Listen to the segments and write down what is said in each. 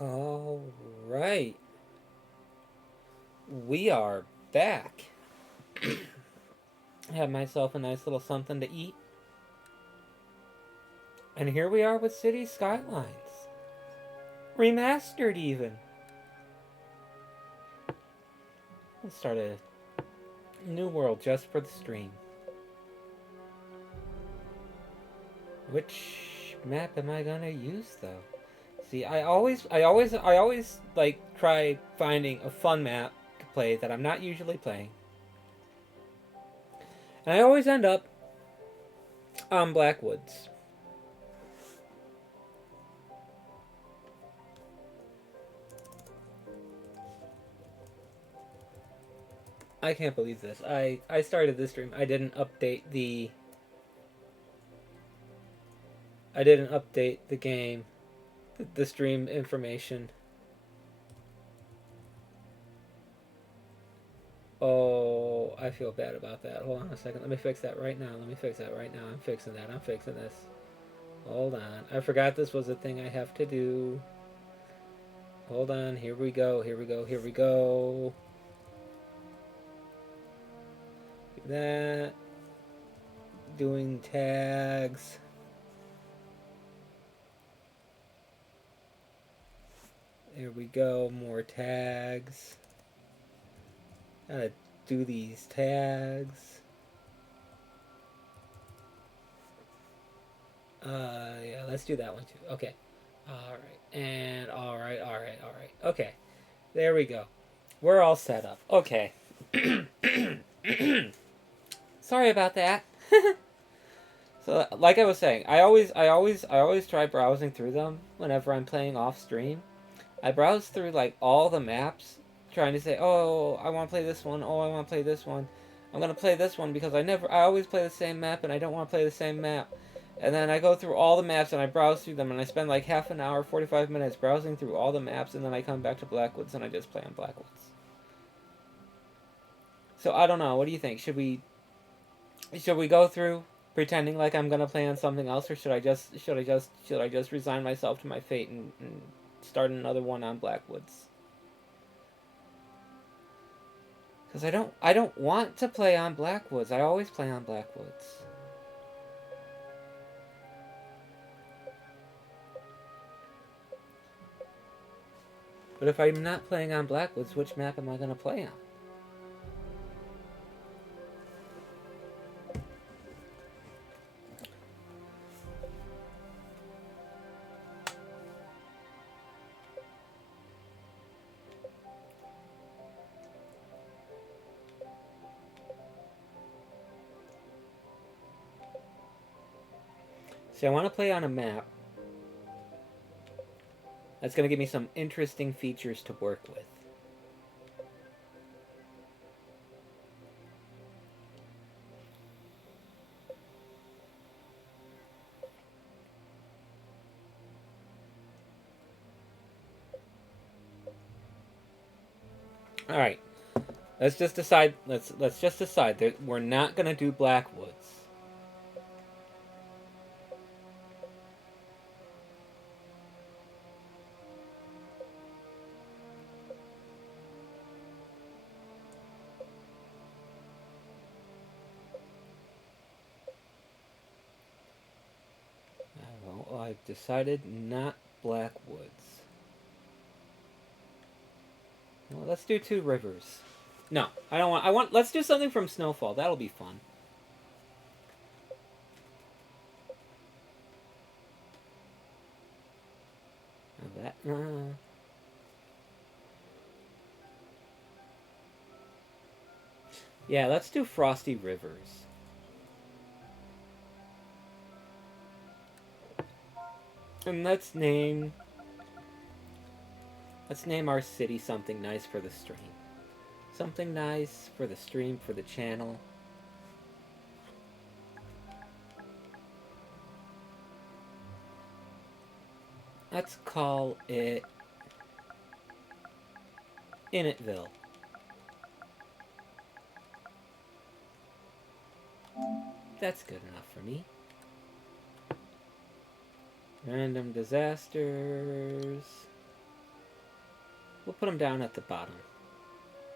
All right, we are back. I had myself a nice little something to eat, and here we are with City Skylines Remastered. Even let's start a new world just for the stream. Which map am I gonna use though? See, I always like try finding a fun map to play that I'm not usually playing, and I always end up on Blackwoods. I can't believe this. I started this stream. I didn't update the game, the stream information. Oh, I feel bad about that. Hold on a second. Let me fix that right now. Let me fix that right now. I'm fixing that. I'm fixing this. Hold on. I forgot this was a thing I have to do. Hold on. Here we go. Here we go. Here we go. Do that. Doing tags. There we go. More tags. Gotta do these tags. Yeah, let's do that one too. Okay. Alright. And alright. Okay. There we go. We're all set up. Okay. Sorry about that. So, like I was saying, I always try browsing through them whenever I'm playing off stream. I browse through like all the maps, trying to say, oh, I want to play this one. Oh, I want to play this one. I'm gonna play this one because I always play the same map, and I don't want to play the same map. And then I go through all the maps and I browse through them, and I spend like half an hour, 45 minutes browsing through all the maps, and then I come back to Blackwoods and I just play on Blackwoods. So I don't know. What do you think? Should we go through pretending like I'm gonna play on something else, or should I just resign myself to my fate and start another one on Blackwoods? Because I don't want to play on Blackwoods. I always play on Blackwoods. But if I'm not playing on Blackwoods, which map am I gonna play on? See, I want to play on a map that's going to give me some interesting features to work with. All right, let's just decide. Let's just decide that we're not going to do Blackwoods. Well, I've decided not Blackwoods. Well, let's do Two Rivers. No, I don't want. I want. Let's do something from Snowfall. That'll be fun. That. Yeah, let's do Frosty Rivers. And let's name our city something nice for the stream. Something nice for the stream, for the channel. Let's call it Innetville. That's good enough for me. Random disasters. We'll put them down at the bottom.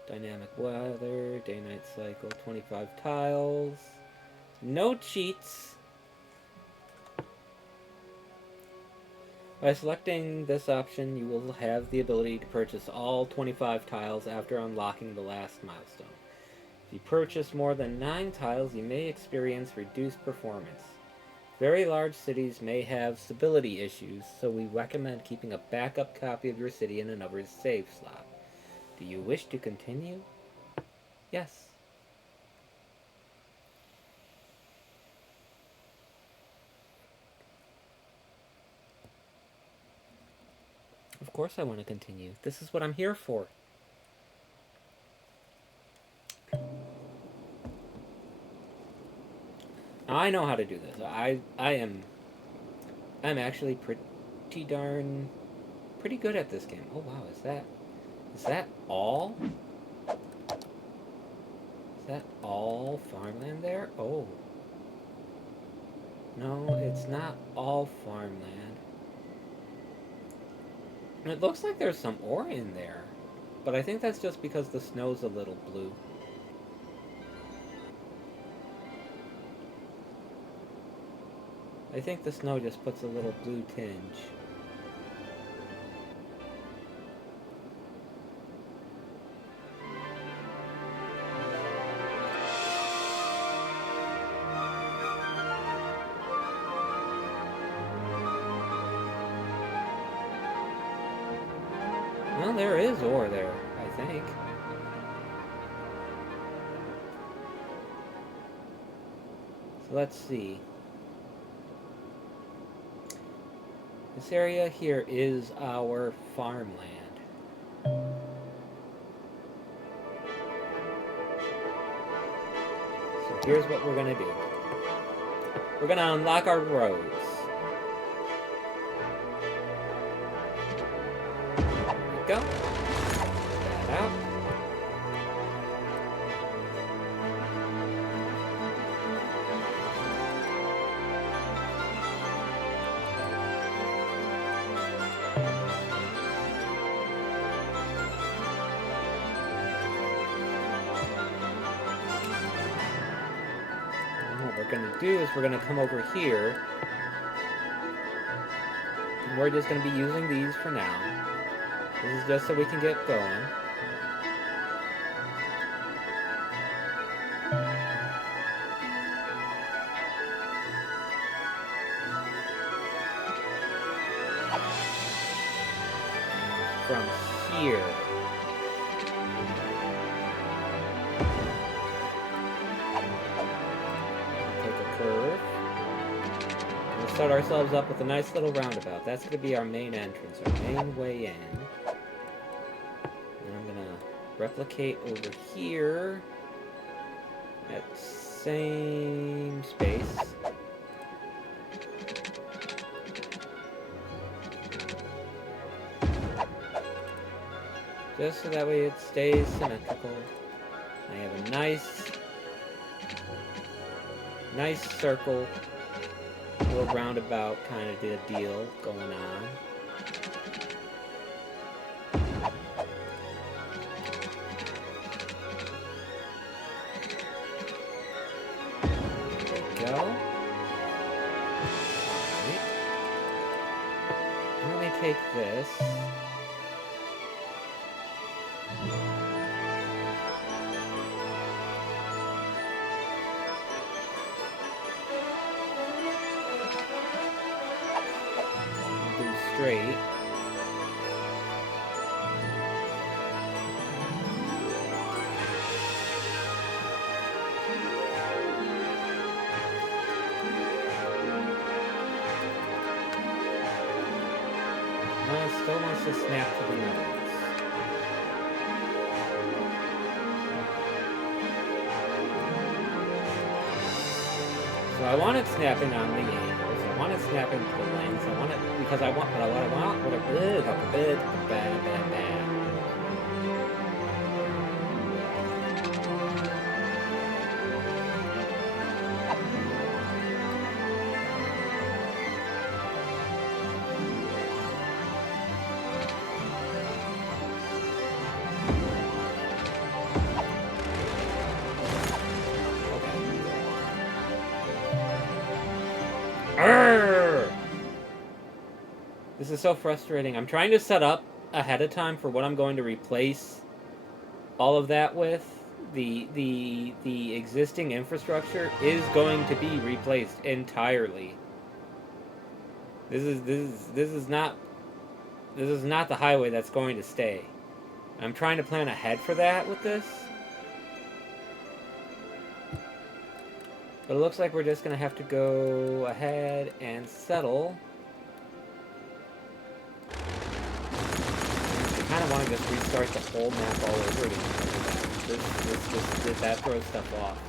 Dynamic weather, day-night cycle, 25 tiles. No cheats. By selecting this option, you will have the ability to purchase all 25 tiles after unlocking the last milestone. If you purchase more than 9 tiles, you may experience reduced performance. Very large cities may have stability issues, so we recommend keeping a backup copy of your city in another save slot. Do you wish to continue? Yes. Of course I want to continue. This is what I'm here for. Now, I know how to do this. I'm actually pretty good at this game. Oh wow, is that all? Is that all farmland there? Oh. No, it's not all farmland. It looks like there's some ore in there, but I think that's just because the snow's a little blue. I think the snow just puts a little blue tinge. Well, there is ore there, I think. So let's see. This area here is our farmland. So here's what we're gonna do. We're gonna unlock our roads. There we go. Get that out. What we're gonna do is we're gonna come over here, and we're just gonna be using these for now. This is just so we can get going. From here. Curve. We'll start ourselves up with a nice little roundabout. That's going to be our main entrance, our main way in. And I'm going to replicate over here at same space. Just so that way it stays symmetrical. I have a nice circle, little roundabout kind of deal going on. There we go. Alright. Let me take this. Straight. No, it still wants to snap to the nose. So I want it snapping on the angles. I want it snapping to the lens. I want it because I want what I want. What I did, bam, bam, bam. Arrgh! This is so frustrating. I'm trying to set up ahead of time for what I'm going to replace all of that with. The existing infrastructure is going to be replaced entirely. This is not the highway that's going to stay. I'm trying to plan ahead for that with this. But it looks like we're just going to have to go ahead and settle. I kind of want to just restart the whole map all over again. That throws stuff off.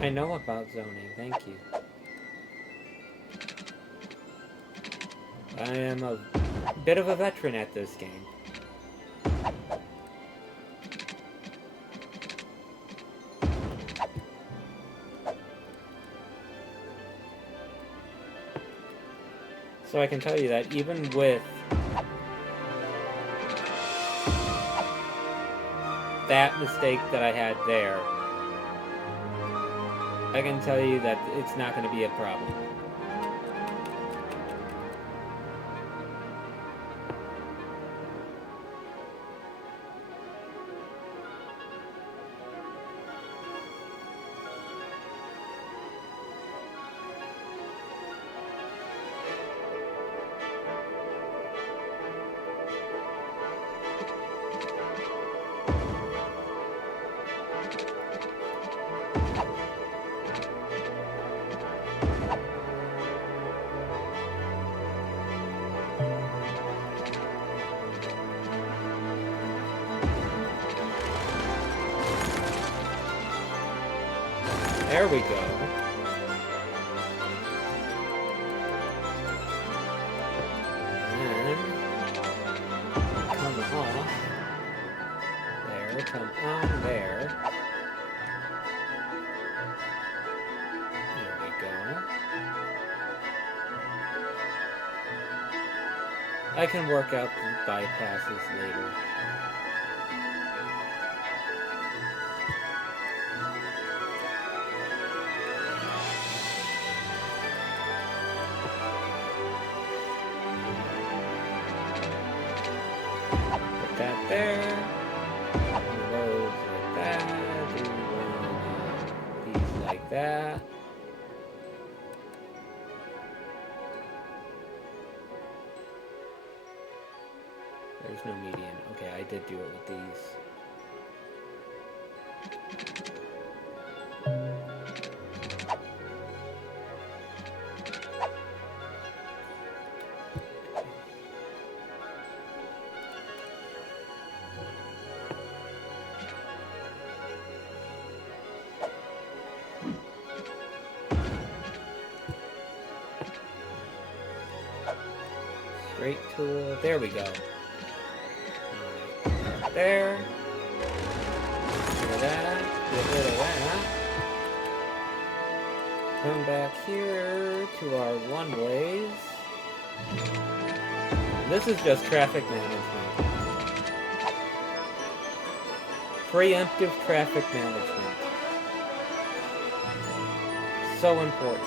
I know about zoning, thank you. I am a bit of a veteran at this game. So I can tell you that even with that mistake that I had there, I can tell you that it's not going to be a problem. There we go. And come off. There, come on there. There we go. I can work out the bypasses later. There, roads like that, do these like that. There's no median. Okay, I did do it with these. Straight tool. There we go. Right there. Get rid of that. Get rid of that. Come back here to our one-ways. This is just traffic management. Preemptive traffic management. So important.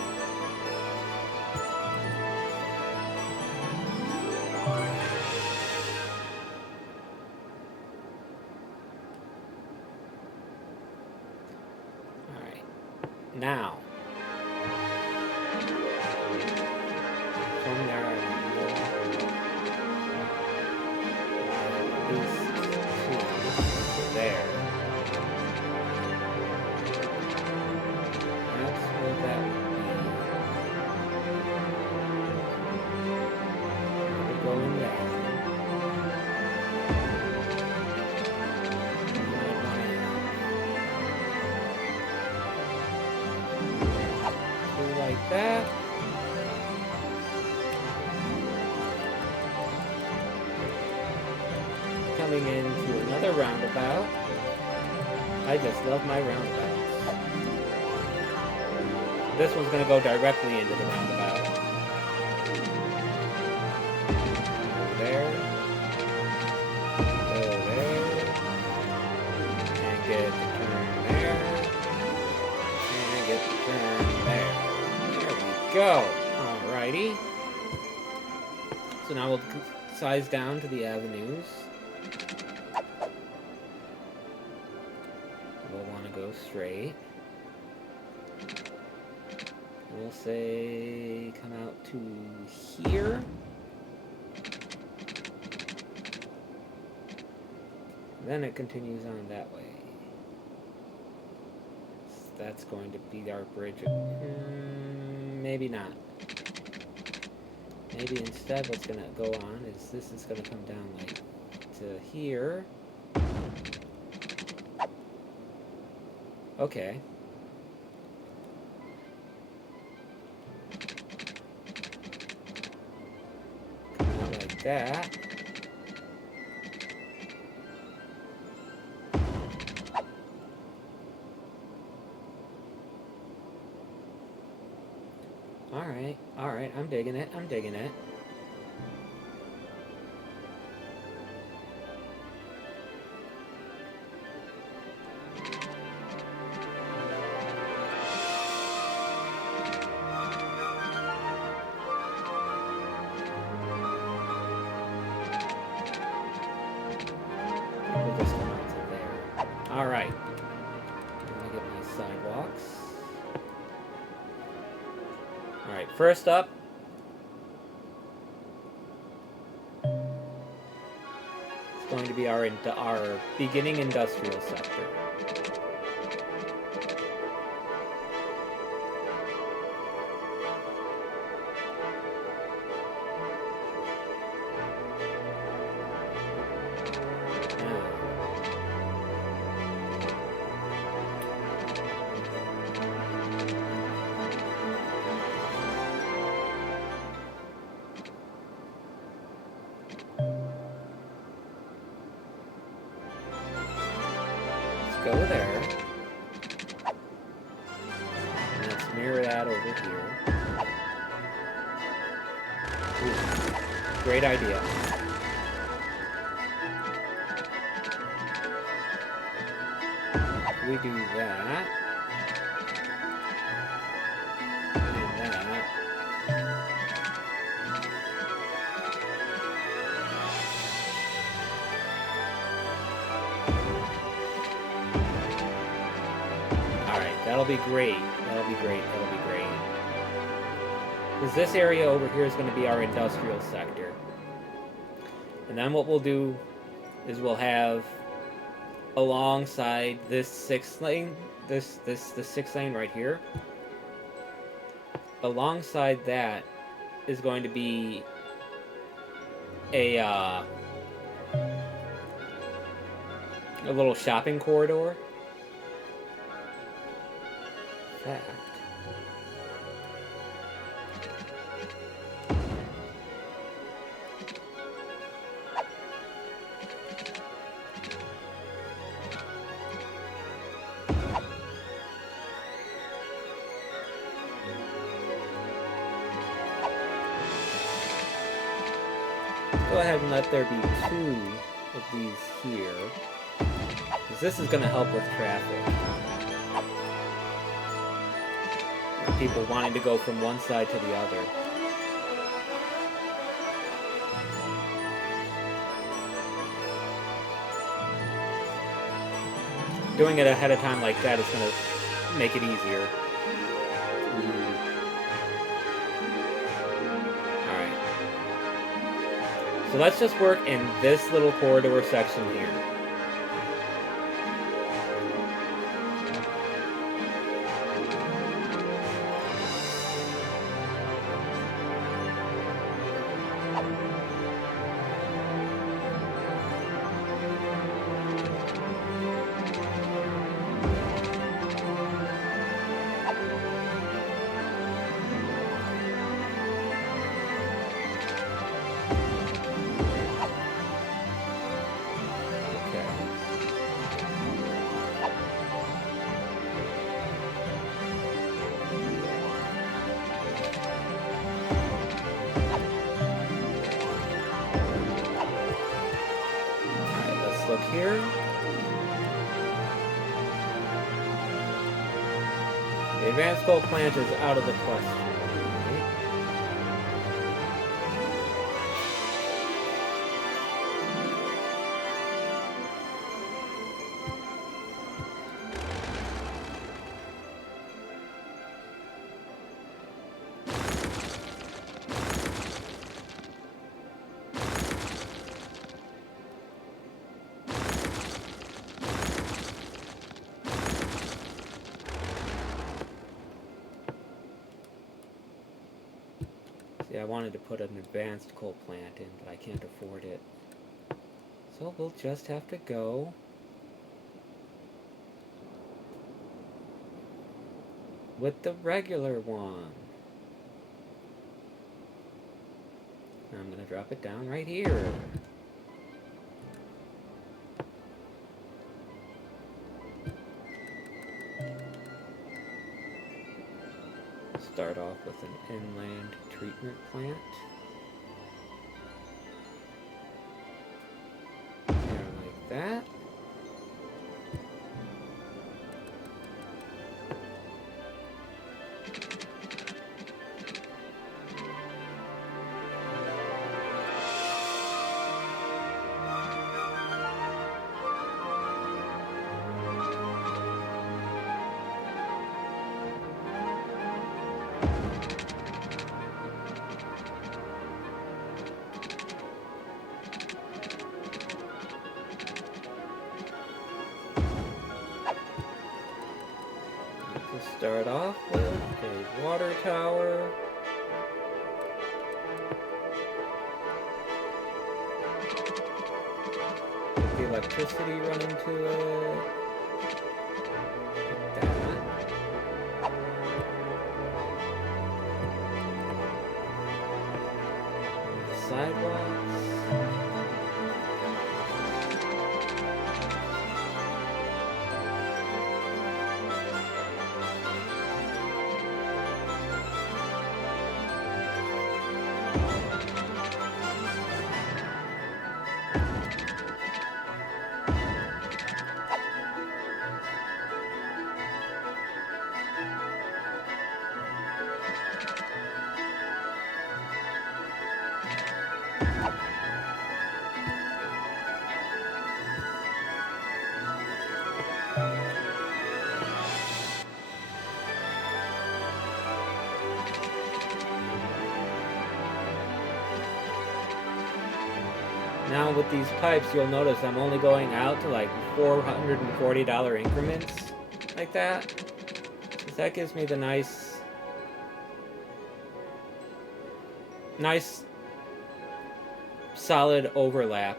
Now, from there I will at least to there. That's where that would be. We'll go in there. Like that. coming into another roundabout. I just love my roundabouts. This one's gonna go directly into the roundabout. Go there. Go there. And get the turn there. And get the turn there. There we go. Alrighty. So now we'll size down to the avenues. We'll want to go straight. We'll say come out to here. Then it continues on that way. So that's going to be our bridge. Maybe not. Maybe instead what's going to go on is this is going to come down like to here. Okay. Come out like that. Alright, I'm digging it, I'm digging it. We'll just come out to there. Alright. I'm gonna get my sidewalks. Alright, first up, it's going to be our beginning industrial sector. Go there. And let's mirror that over here. Ooh, great idea. We do that. And that. That'll be great. That'll be great. That'll be great. Because this area over here is going to be our industrial sector. And then what we'll do is we'll have alongside this 6th lane, the 6th lane right here. Alongside that is going to be a little shopping corridor. Fact. Go ahead and let there be 2 of these here, because this is going to help with traffic. People wanting to go from one side to the other. Doing it ahead of time like that is going to make it easier. Alright. So let's just work in this little corridor section here. here. The advanced coal plant is out of the question. I wanted to put an advanced coal plant in, but I can't afford it. So we'll just have to go with the regular one. I'm going to drop it down right here. Start off with an inland treatment plant. There, like that. Start off with a water tower. Get the electricity running to it. Like that. Sidewalks. Now with these pipes, you'll notice I'm only going out to like $440 increments, like that. So that gives me the nice solid overlap.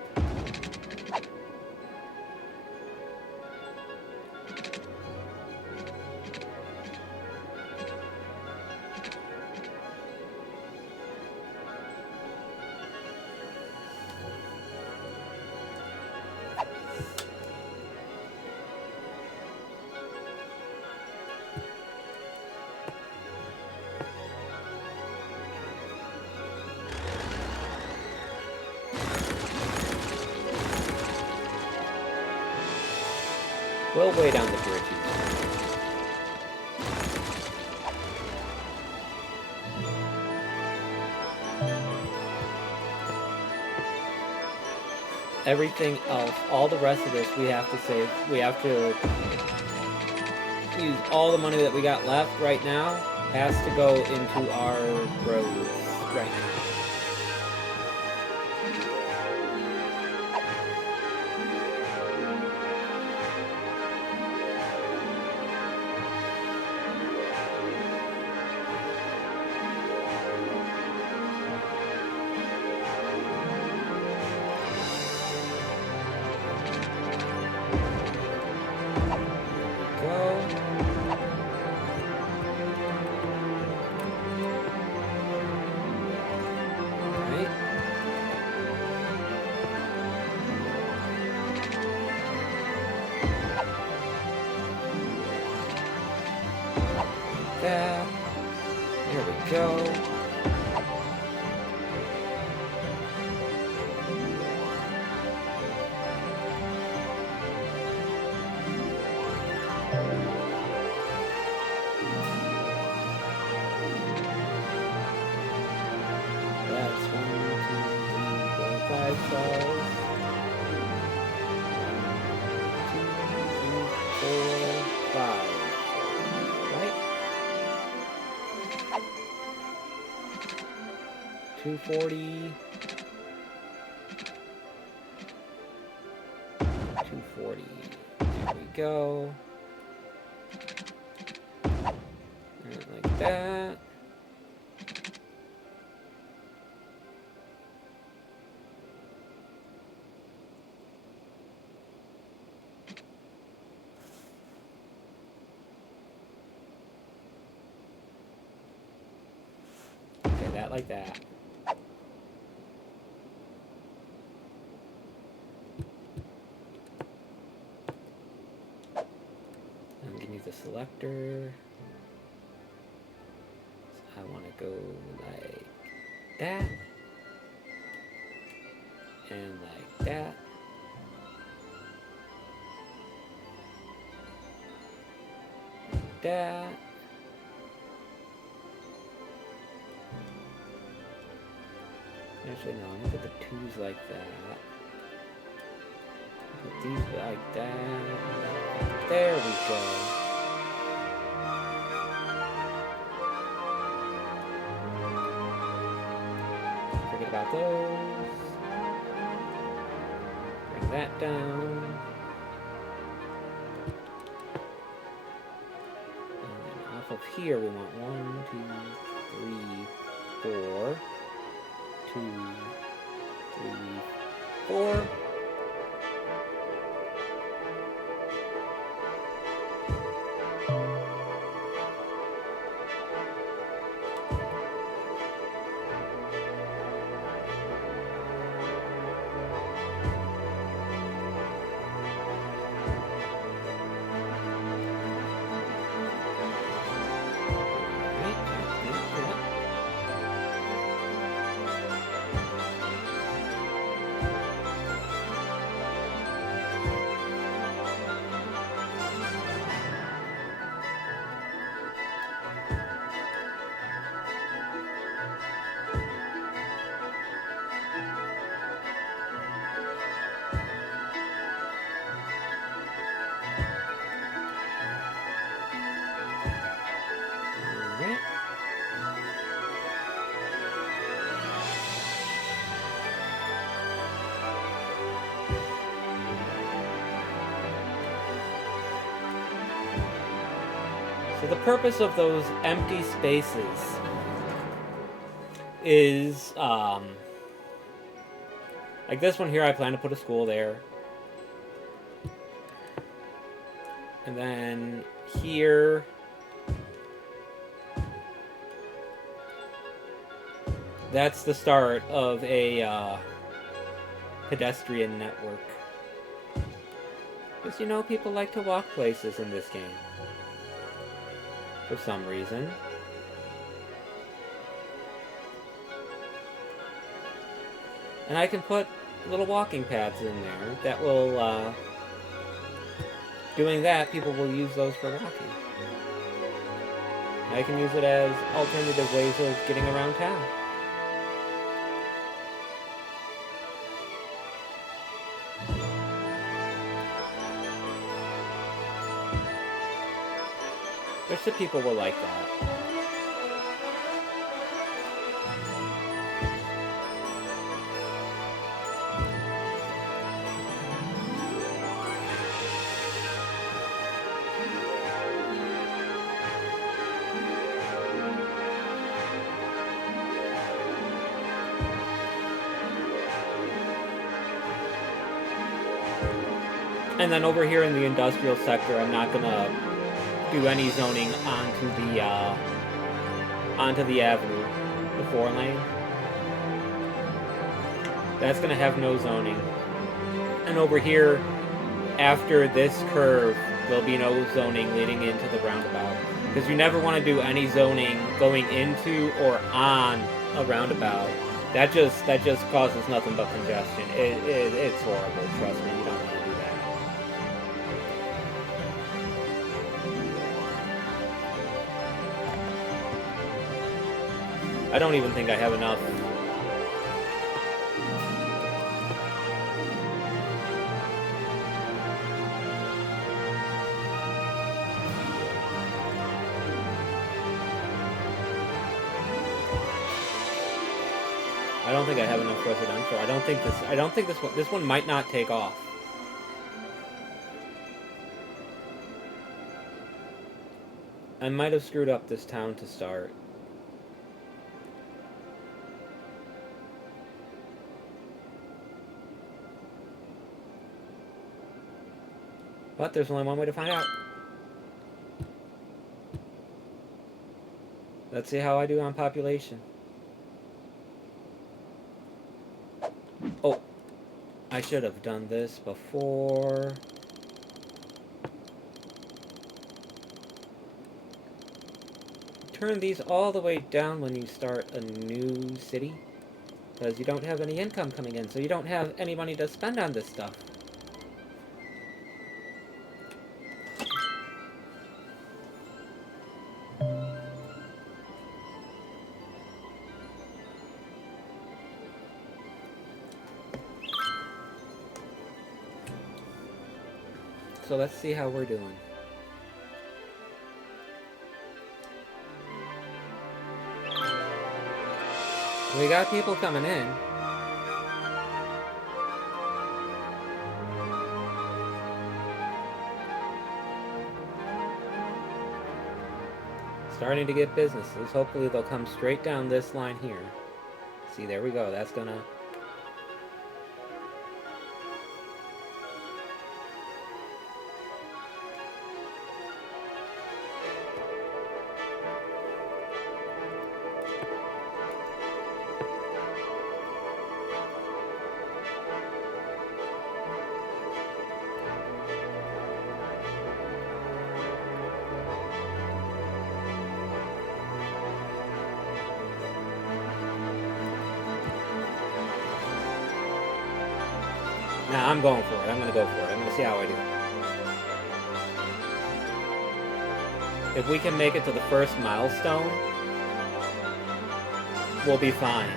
We'll wait on the bridges. Everything else, all the rest of this, we have to save. We have to use all the money that we got left right now has to go into our roads right now. 5 cells. 2, 3, 4, 5. Right? 240. 240. There we go. And like that. Okay, that like that. And give me the selector. So I want to go like that. And like that. Like that. Actually, no, I'm gonna put the 2s like that. Put these like that. There we go. Forget about those. Bring that down. And then off of here, we want 1, 2, 3, 4. 2, 3, 4. So the purpose of those empty spaces is, like this one here, I plan to put a school there. And then here, that's the start of a pedestrian network. Because, you know, people like to walk places in this game. For some reason. And I can put little walking paths in there that will, doing that, people will use those for walking. I can use it as alternative ways of getting around town. Which the people will like that. And then over here in the industrial sector, I'm not gonna do any zoning onto the avenue, the 4-lane. That's gonna have no zoning. And over here, after this curve, there'll be no zoning leading into the roundabout. Because you never want to do any zoning going into or on a roundabout. That just causes nothing but congestion. It's horrible, trust me, you don't want to do that. I don't even think I have enough I don't think I have enough residential. I don't think this one might not take off. I might have screwed up this town to start. But there's only one way to find out. Let's see how I do on population. Oh, I should have done this before. Turn these all the way down when you start a new city, because you don't have any income coming in, so you don't have any money to spend on this stuff. So let's see how we're doing. We got people coming in. Starting to get businesses. Hopefully they'll come straight down this line here. See, there we go. That's gonna... Nah, I'm going for it. I'm gonna go for it. I'm gonna see how I do. If we can make it to the first milestone, we'll be fine.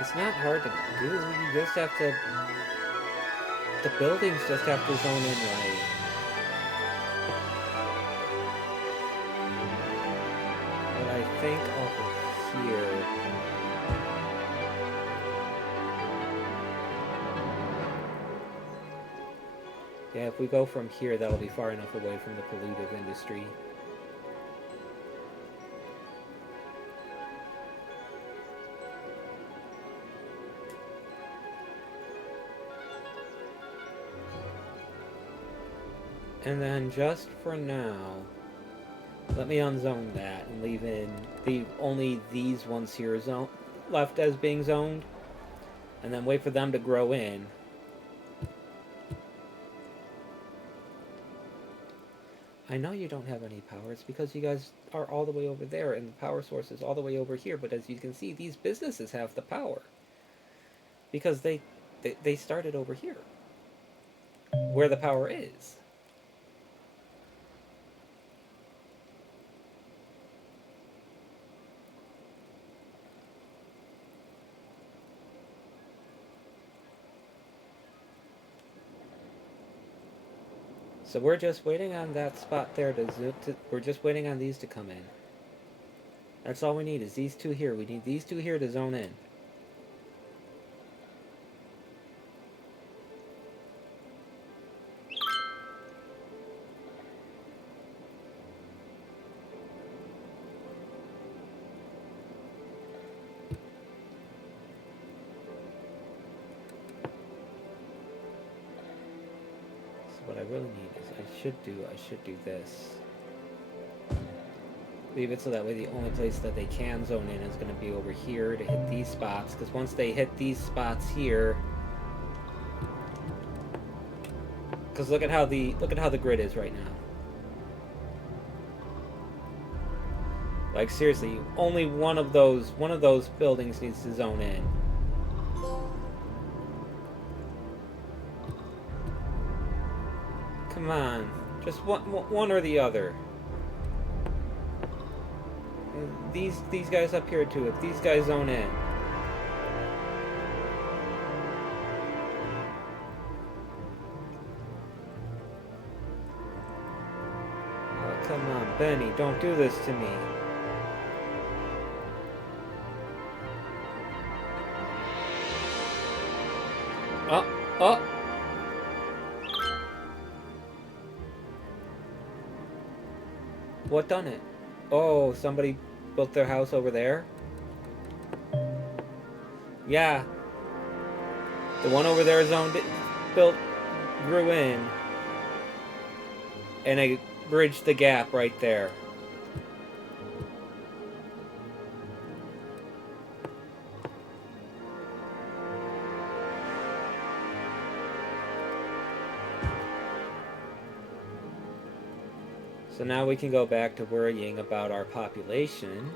It's not hard to do. You just have to... The buildings just have to zone in right. But I think over here... Yeah, if we go from here, that'll be far enough away from the pollutive industry. And then just for now, let me unzone that and leave in only these ones here left as being zoned, and then wait for them to grow in. I know you don't have any power. It's because you guys are all the way over there and the power source is all the way over here. But as you can see, these businesses have the power because they started over here where the power is. So we're just waiting on that spot there we're just waiting on these to come in. That's all we need is these two here. We need these two here to zone in. What I really need is I should do this. Leave it so that way the only place that they can zone in is going to be over here to hit these spots, because once they hit these spots here, because look at how the grid is right now. Like seriously, only one of those buildings needs to zone in. Come on, just one or the other. These guys up here too. If these guys zone in, Come on, Benny, don't do this to me. Oh, oh! What done it? Oh, somebody built their house over there? Yeah. The one over there is grew in. And I bridged the gap right there. So now we can go back to worrying about our population.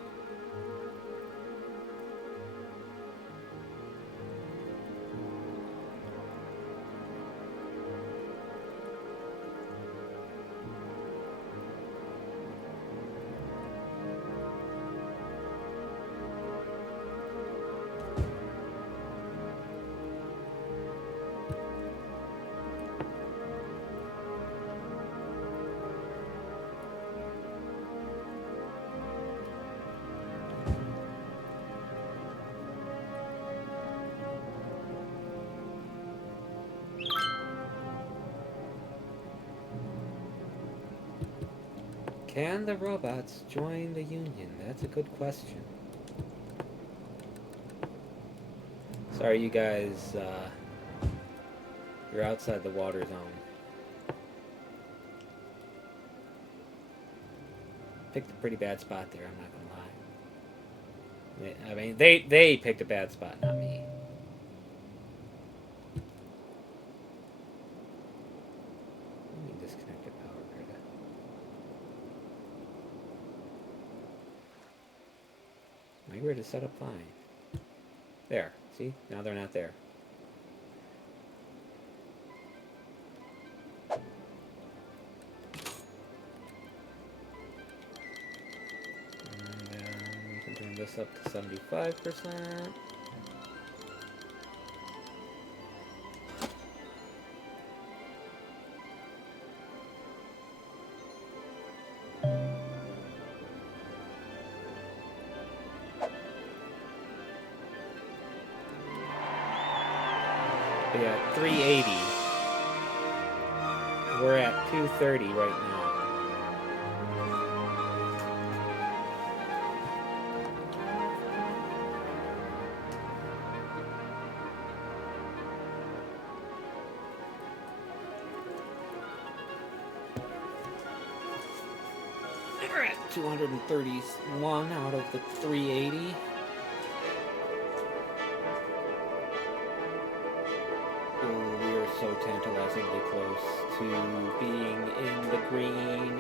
Can the robots join the Union? That's a good question. Sorry, you guys, you're outside the water zone. Picked a pretty bad spot there, I'm not gonna lie. I mean, they picked a bad spot, not me. Let me disconnect the power grid. My grid is set up fine. There. See? Now they're not there. And then we can turn this up to 75%. Yeah, 380. We're at 230 right now. We're at 231 out of the 380. We are so tantalizingly close to being in the green.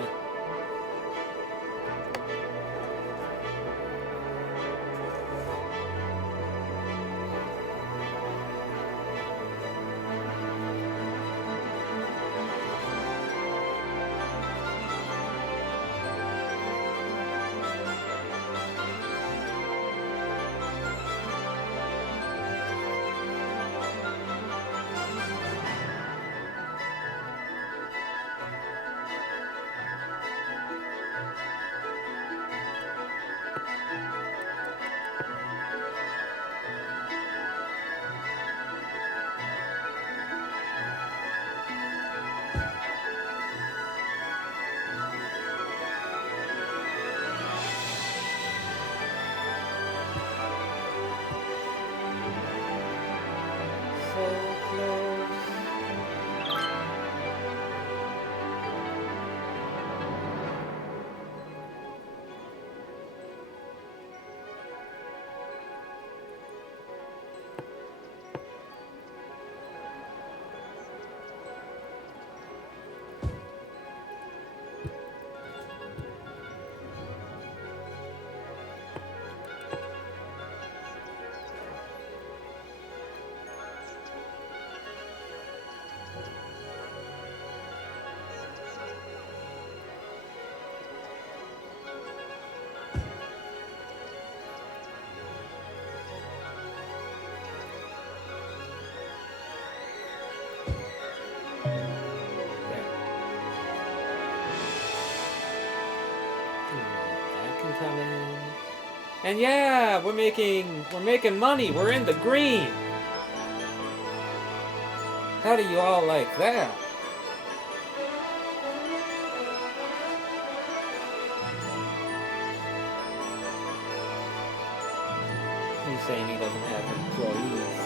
And yeah, we're making money. We're in the green. How do you all like that? He's saying he doesn't have employees.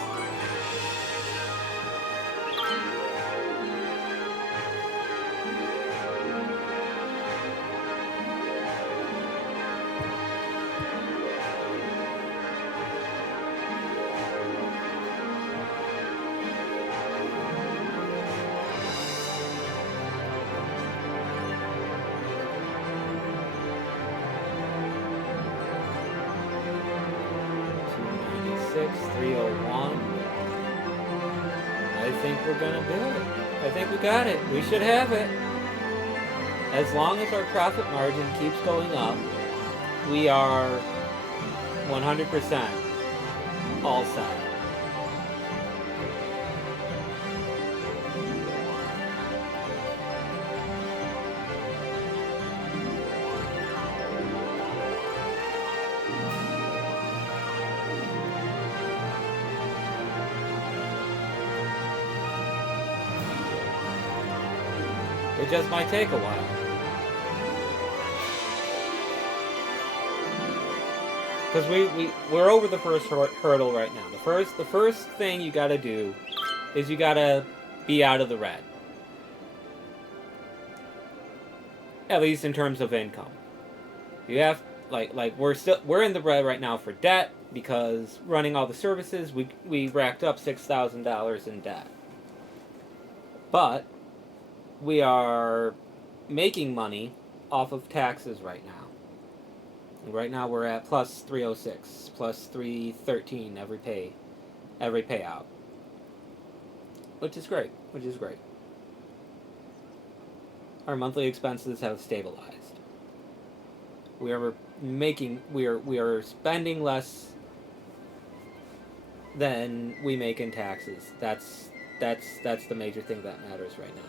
I think we're gonna do it. I think we got it. We should have it. As long as our profit margin keeps going up, we are 100% all set. It just might take a while. Because we're over the first hurdle right now. The first thing you gotta do is you gotta be out of the red. At least in terms of income. You have we're in the red right now for debt because running all the services we racked up $6,000 in debt. But we are making money off of taxes right now. And right now we're at plus 306, plus 313 every payout. Which is great. Our monthly expenses have stabilized. We are spending less than we make in taxes. That's the major thing that matters right now.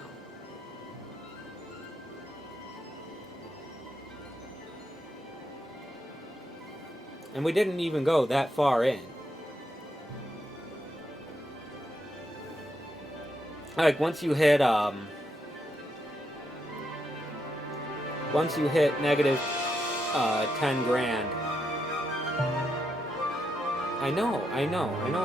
And we didn't even go that far in. Like once you hit negative 10 grand. I know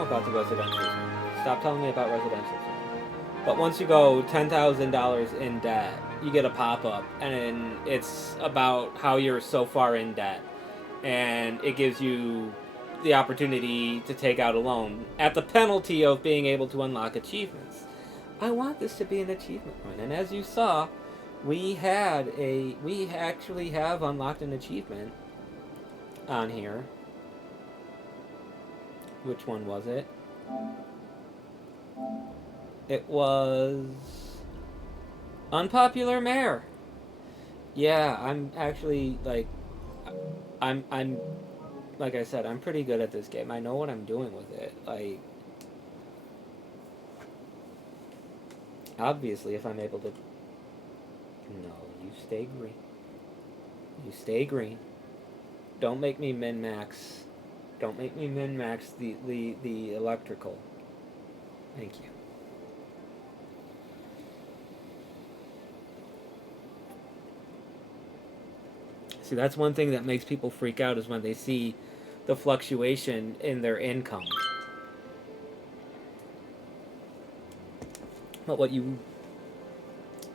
about the residential zone. Stop telling me about residential zone. But once you go $10,000 in debt, you get a pop-up, and it's about how you're so far in debt. And it gives you the opportunity to take out a loan at the penalty of being able to unlock achievements. I want this to be an achievement one, and as you saw, we actually have unlocked an achievement on here. Which one was it? It was unpopular mayor. Yeah, I'm actually I'm like I said, I'm pretty good at this game. I know what I'm doing with it. Like, obviously, if I'm able to... No, you stay green. You stay green. Don't make me min-max. Don't make me min-max the electrical. Thank you. See, that's one thing that makes people freak out is when they see the fluctuation in their income. But what you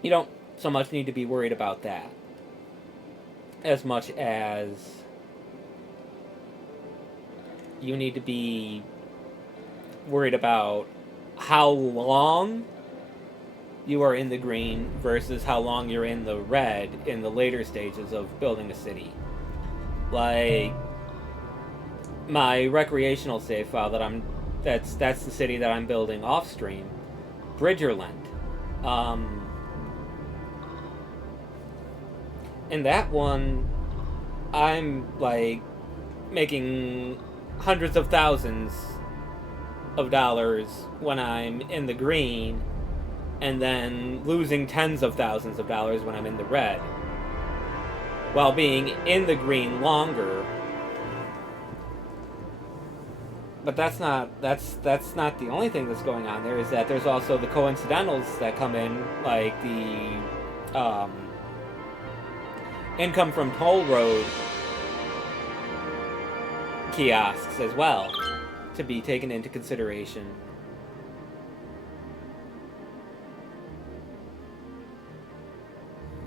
don't so much need to be worried about that as much as you need to be worried about how long you are in the green versus how long you're in the red in the later stages of building a city. Like my recreational save file that's the city that I'm building off stream, Bridgerland. In that one, I'm like making hundreds of thousands of dollars when I'm in the green, and then losing tens of thousands of dollars when I'm in the red. While being in the green longer but that's not the only thing that's going on there. Is that there's also the coincidentals that come in, like the income from toll road kiosks as well, to be taken into consideration.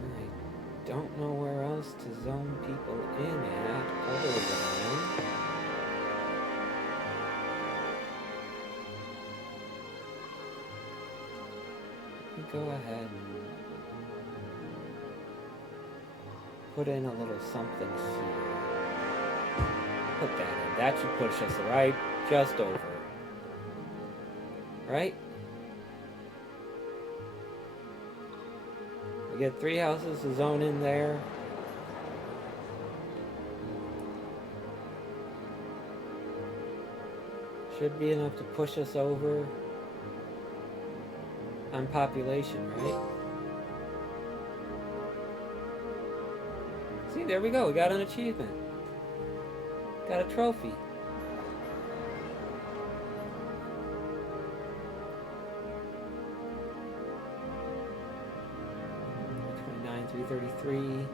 I don't know where else to zone people in at other than... Go ahead and put in a little something here. Put that in. That should push us right just over. Right? We get 3 houses to zone in there. Should be enough to push us over on population, right? See, there we go. We got an achievement. Got a trophy. $29,333.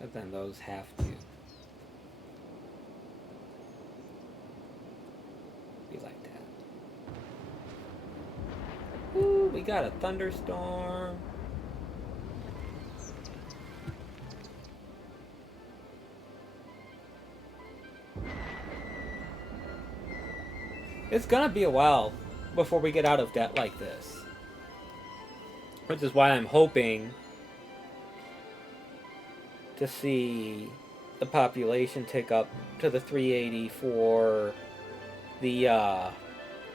But then those have to be like that. Ooh, we got a thunderstorm. It's gonna be a while before we get out of debt like this. Which is why I'm hoping to see the population tick up to the 380 for the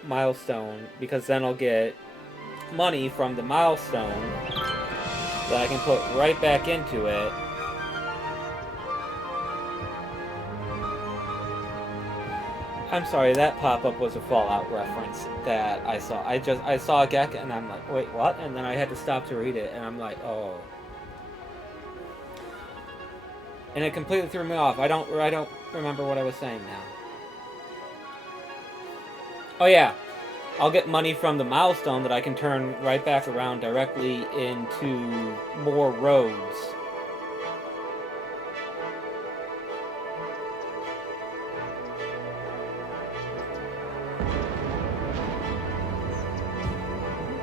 milestone, because then I'll get money from the milestone that I can put right back into it. I'm sorry, that pop-up was a Fallout reference that I saw. I saw a Gek and I'm like, wait, what? And then I had to stop to read it and I'm like, oh. And it completely threw me off. I don't remember what I was saying now. Oh yeah, I'll get money from the milestone that I can turn right back around directly into more roads.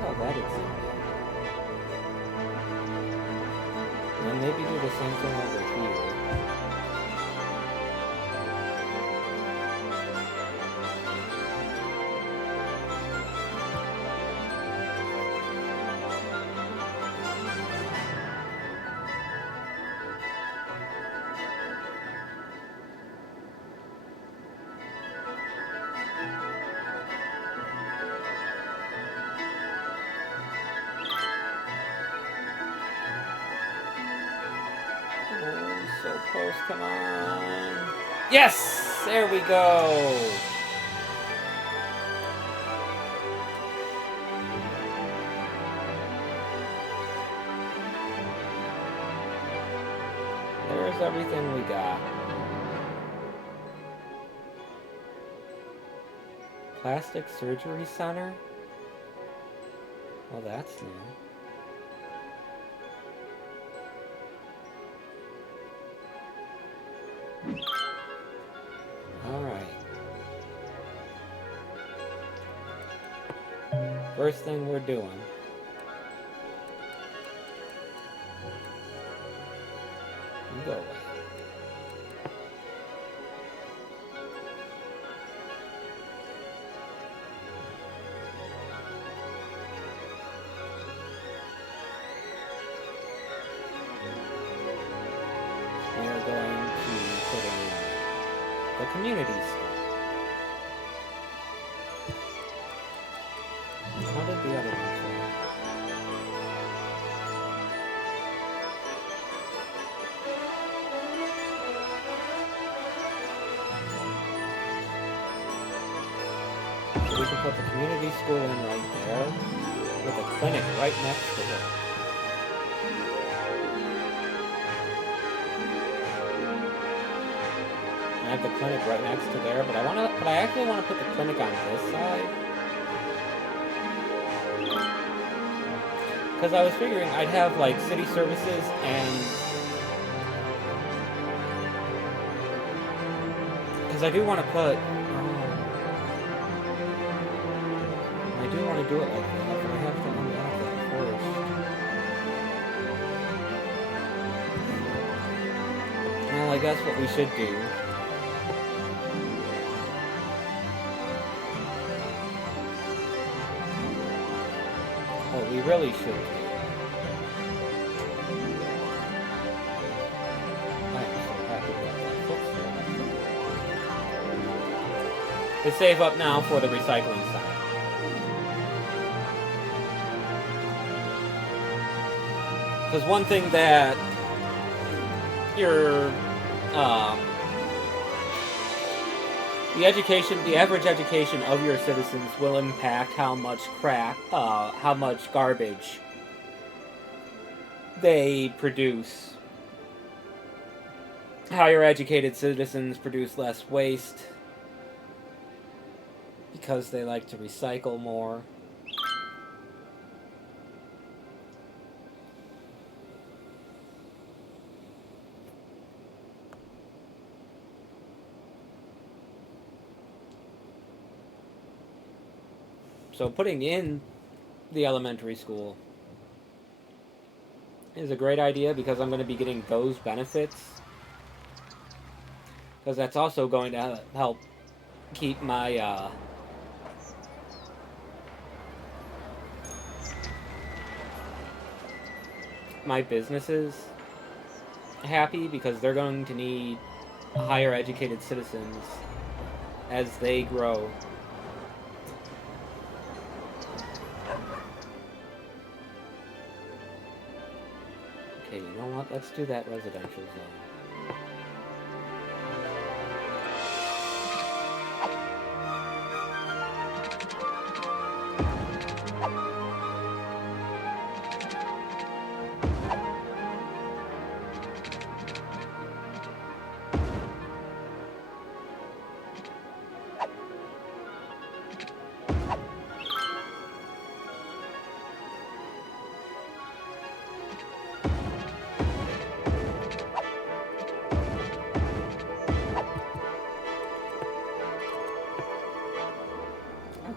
Oh, that is it. And then maybe do the same thing over here. So close, come on. Yes! There we go! There's everything we got. Plastic Surgery Center? Well, that's new. Alright. First thing we're doing. You go away. the community school. How did the other one fail? So we can put the community school in right there, with a clinic right next to it. I have the clinic right next to there, but I actually want to put the clinic on this side. Because I was figuring I'd have like city services and because I do want to put I do want to do it like that, but I have to unlock that first. Well, I guess what we should do what we really should do. I'm so happy about that. Is save up now for the recycling side. Because one thing that your the average education of your citizens will impact how much how much garbage they produce. Higher educated citizens produce less waste because they like to recycle more. So putting in the elementary school is a great idea because I'm going to be getting those benefits. Because that's also going to help keep my my businesses happy because they're going to need higher educated citizens as they grow. Okay, you know what? Let's do that residential zone.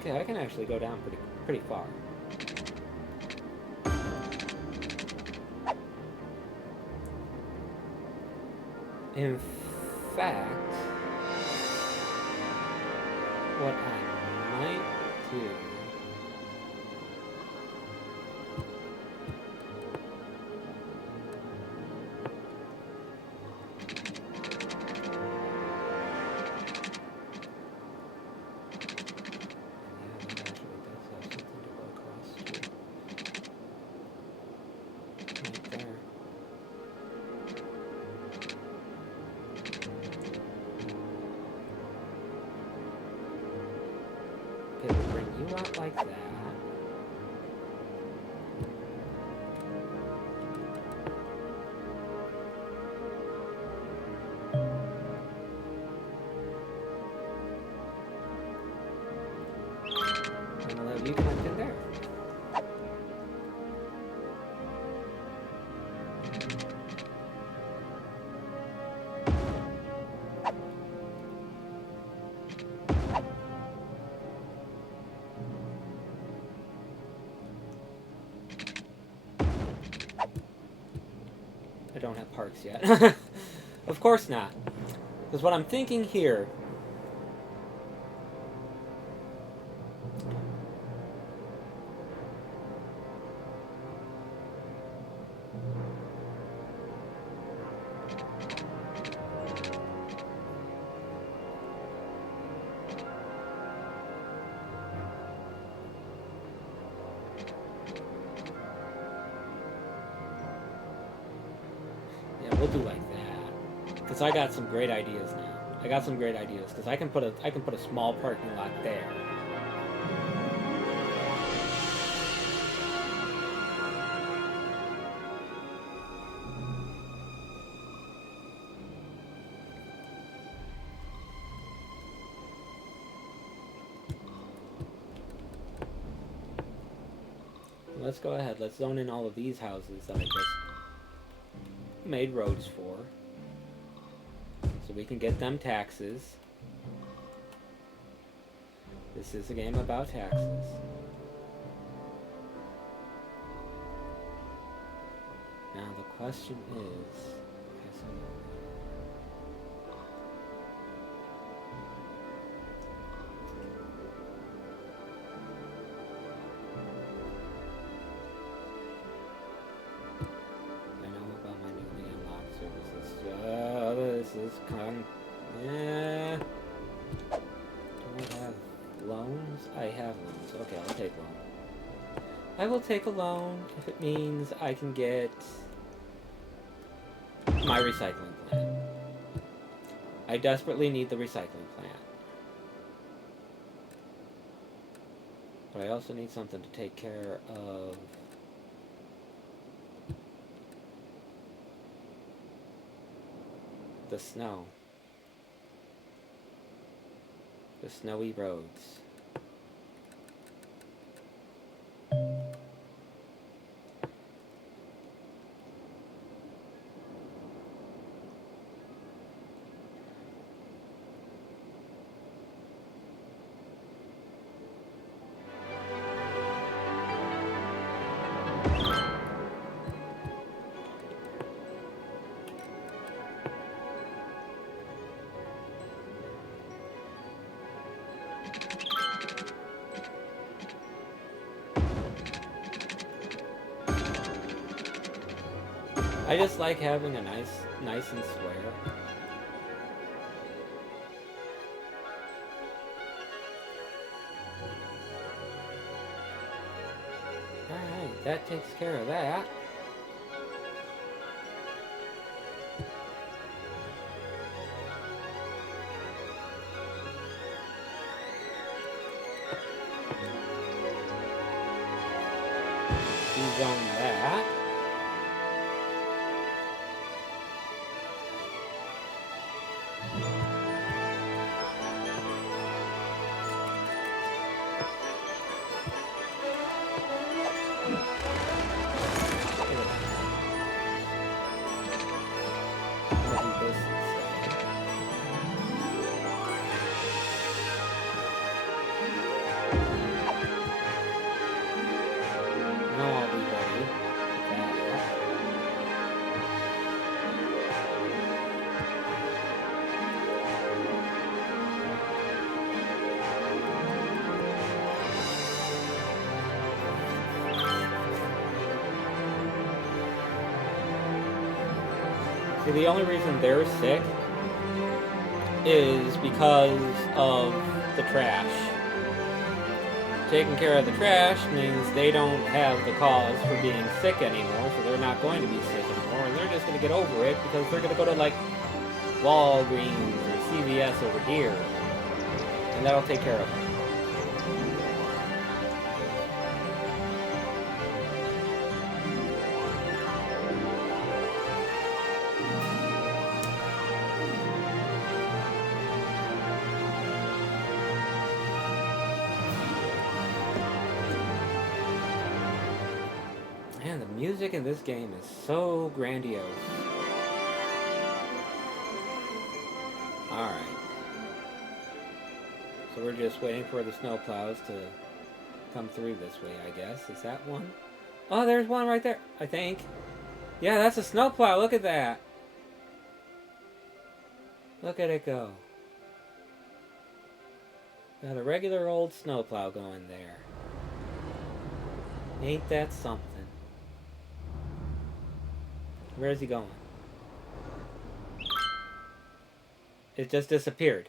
Okay, I can actually go down pretty far. In fact, what I might do like that. And I'll let you connect in there. I don't have parks yet. Of course not. Because what I'm thinking here we'll do like that. Because I got some great ideas now. I got some great ideas because I can put a small parking lot there. Let's go ahead. Let's zone in all of these houses that I just made roads for. So we can get them taxes. This is a game about taxes. Now the question is... Okay, so yeah. Do I have loans? I have loans. Okay, I'll take loan. I will take a loan if it means I can get my recycling plant. I desperately need the recycling plant. But I also need something to take care of the snow. The snowy roads. I just like having a nice and square. Alright, that takes care of that. Zone that. See, the only reason they're sick is because of the trash. Taking care of the trash means they don't have the cause for being sick anymore, so they're not going to be sick anymore, and they're just going to get over it because they're going to go to, like, Walgreens or CVS over here, and that'll take care of them. Man, the music in this game is so grandiose. Alright. So we're just waiting for the snowplows to come through this way, I guess. Is that one? Oh, there's one right there, I think. Yeah, that's a snowplow. Look at that. Look at it go. Got a regular old snowplow going there. Ain't that something? Where's he going? It just disappeared.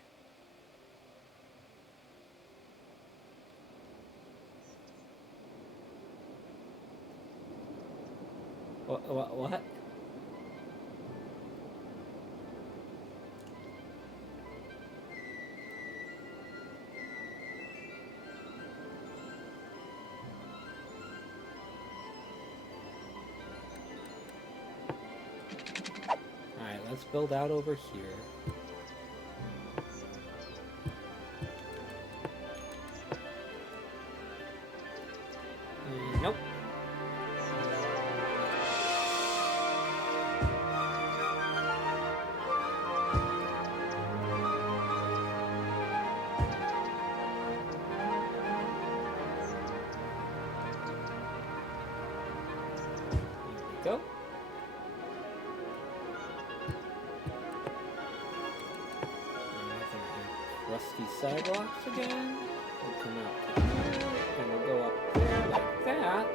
What? let's build out over here. Nope. There we go. Rusty sidewalks again. We'll come out to here, and we'll go up there like that.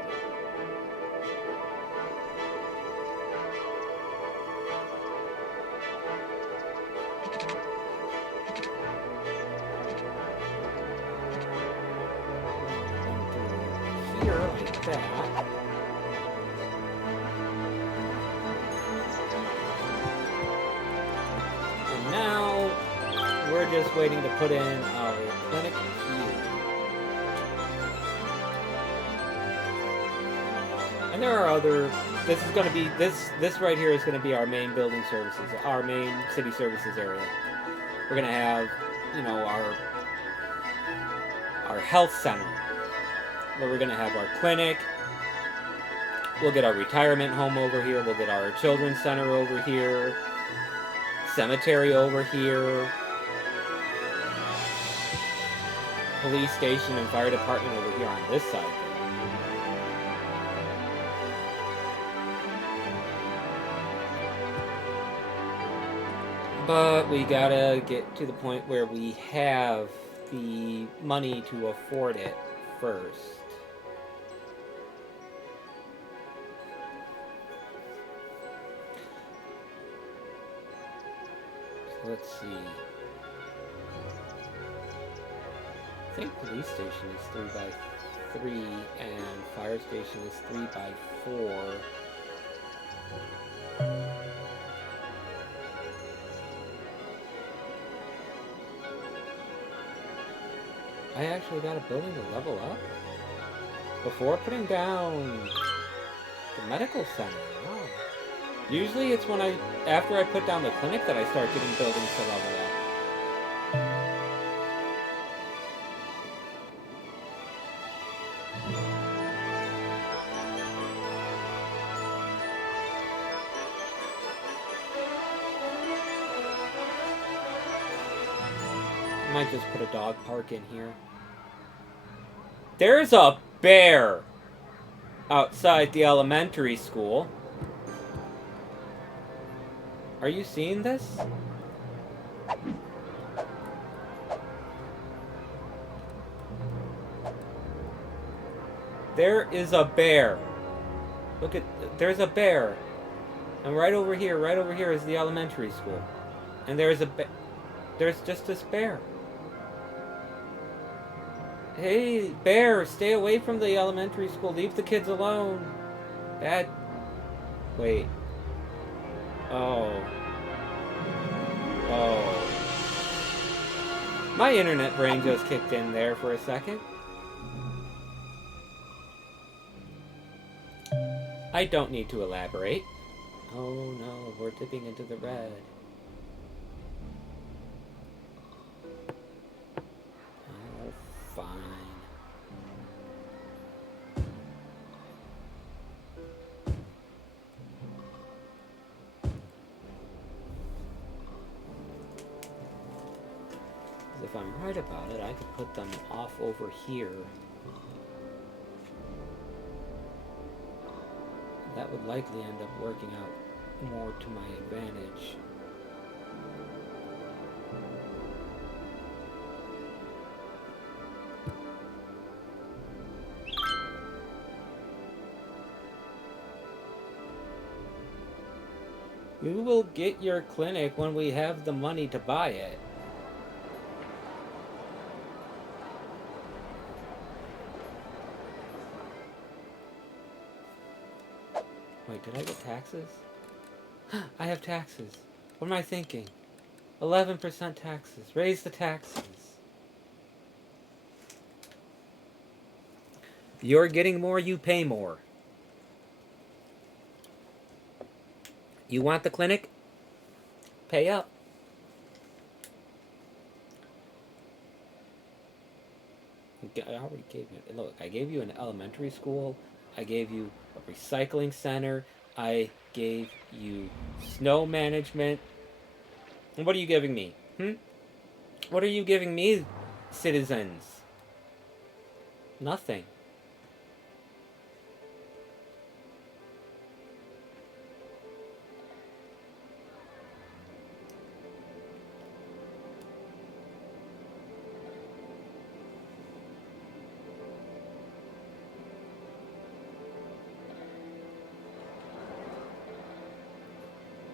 Here like that. And now we're just waiting to put in our clinic here. And there are other, this is going to be, this right here is going to be our main building services, our main city services area. We're going to have, you know, our health center, where we're going to have our clinic. We'll get our retirement home over here. We'll get our children's center over here. Cemetery over here. Police station and fire department over here on this side. But we gotta get to the point where we have the money to afford it first. So let's see. I think police station is 3x3 and fire station is 3x4. I actually got a building to level up before putting down the medical center. Wow. Usually it's when after I put down the clinic that I start getting buildings to level up. Might just put a dog park in here. There's a bear outside the elementary school. Are you seeing this? There is a bear. Look at, there's a bear. And right over here is the elementary school. And there's just this bear. Hey, bear, stay away from the elementary school. Leave the kids alone. Bad. Wait. Oh. Oh. My internet brain just kicked in there for a second. I don't need to elaborate. Oh no, we're dipping into the red. Fine. If I'm right about it, I could put them off over here. That would likely end up working out more to my advantage. We will get your clinic when we have the money to buy it. Wait, did I get taxes? I have taxes. What am I thinking? 11% taxes. Raise the taxes. You're getting more, you pay more. You want the clinic? Pay up. I already gave you. Look, I gave you an elementary school. I gave you a recycling center. I gave you snow management. And what are you giving me? What are you giving me, citizens? Nothing.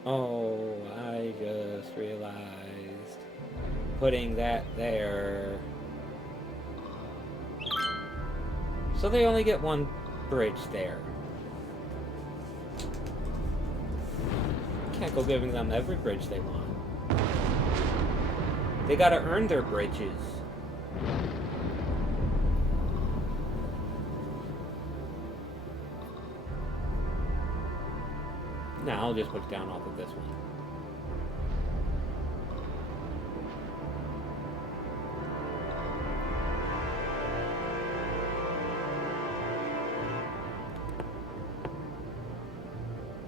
Oh, I just realized putting that there. So they only get one bridge there. Can't go giving them every bridge they want. They gotta earn their bridges. Nah, I'll just put it down off of this one.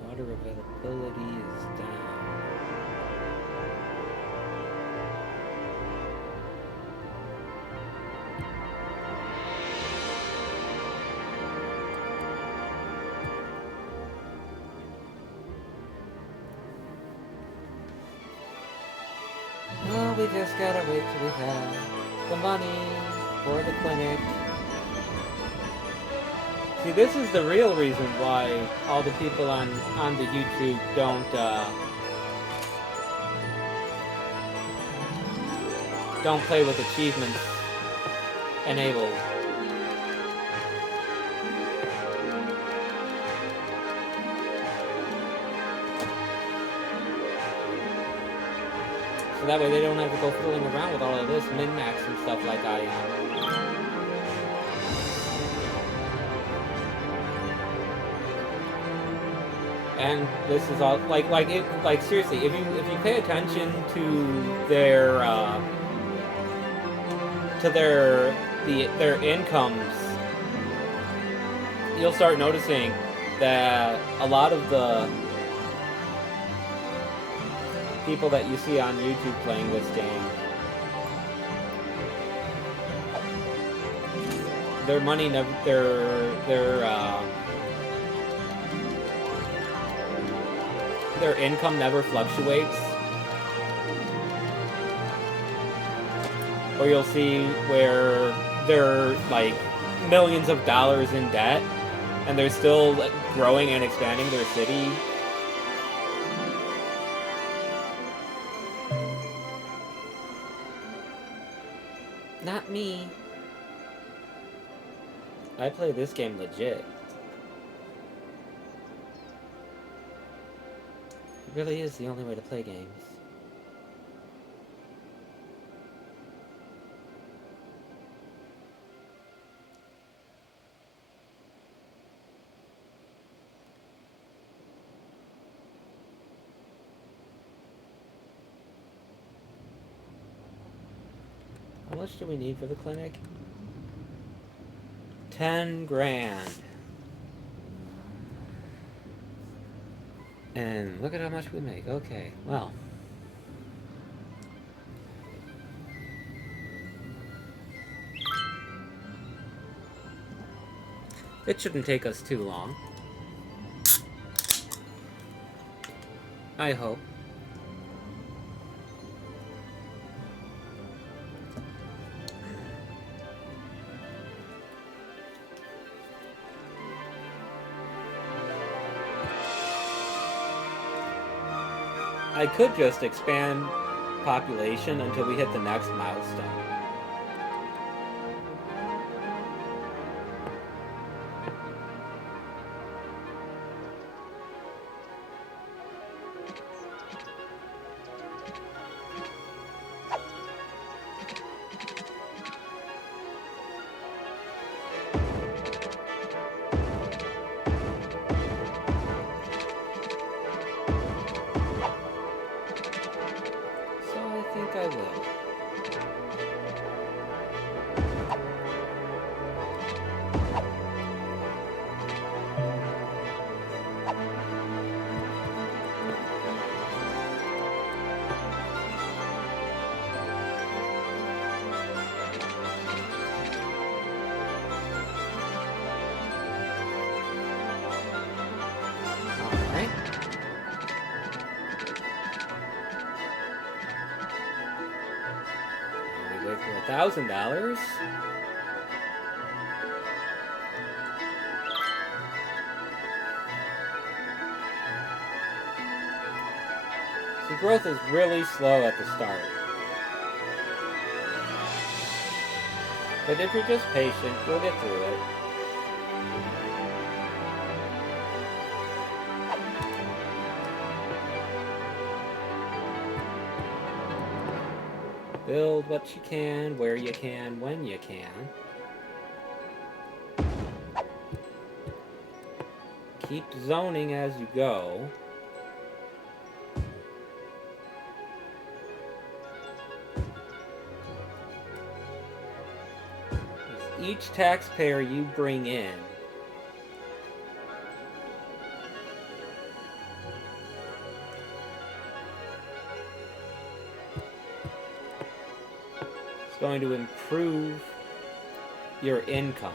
Water availability is down. Well, we just gotta wait till we have the money for the clinic. See, this is the real reason why all the people on the YouTube don't play with achievements enabled. So that way they don't have to go fooling around with all of this min-max and stuff like I am. And this is all like seriously, if you pay attention to their incomes, you'll start noticing that a lot of the people that you see on YouTube playing this game, their money never, their income never fluctuates. Or you'll see where they're like millions of dollars in debt and they're still growing and expanding their city. Not me. I play this game legit. It really is the only way to play games. How much do we need for the clinic? 10 grand. And look at how much we make. Okay, well. It shouldn't take us too long. I hope. I could just expand population until we hit the next milestone. will. $1,000. So growth is really slow at the start. But if you're just patient, you'll get through it. Build what you can, where you can, when you can. Keep zoning as you go. Each taxpayer you bring in is going to improve your income.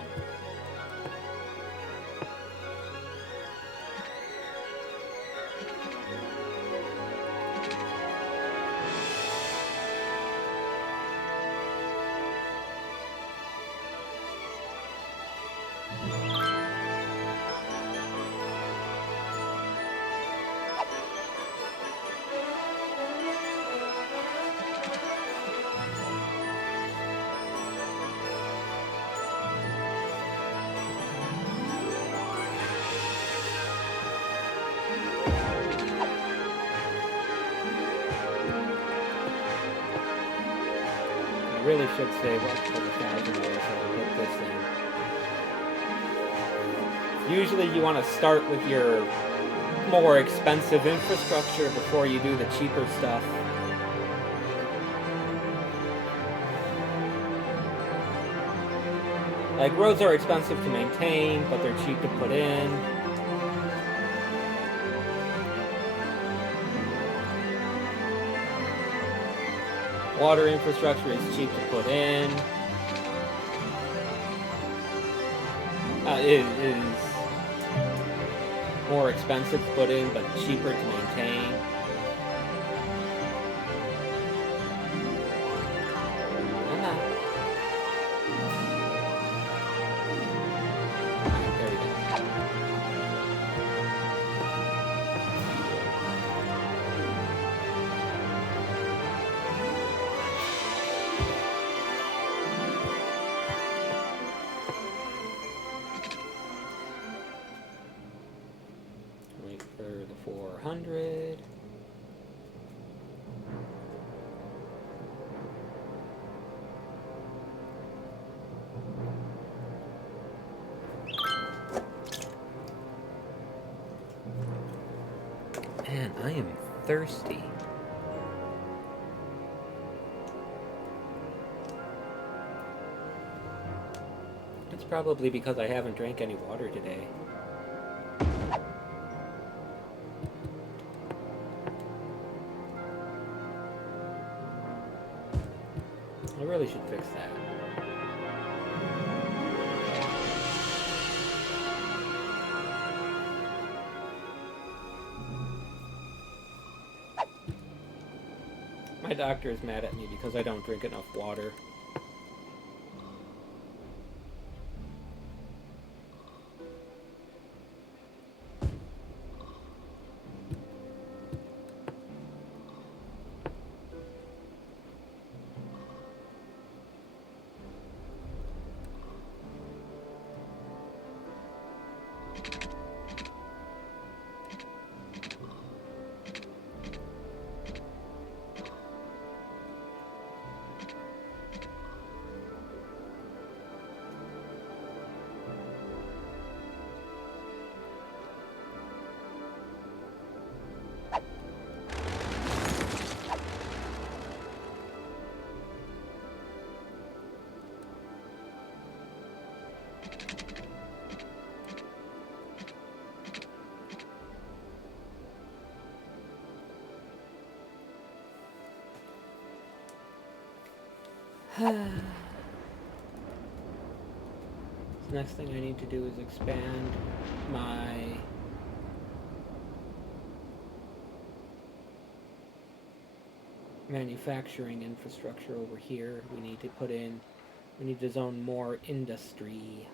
Really should save up for the $1,000 so I put this in. Usually you want to start with your more expensive infrastructure before you do the cheaper stuff. Like, roads are expensive to maintain, but they're cheap to put in. Water infrastructure is cheap to put in. It is more expensive to put in, but cheaper to maintain. There we go. Wait for the 400. Man, I am thirsty. It's probably because I haven't drank any water today. I really should fix that. My doctor is mad at me because I don't drink enough water. The next thing I need to do is expand my manufacturing infrastructure over here. We need to zone more industry.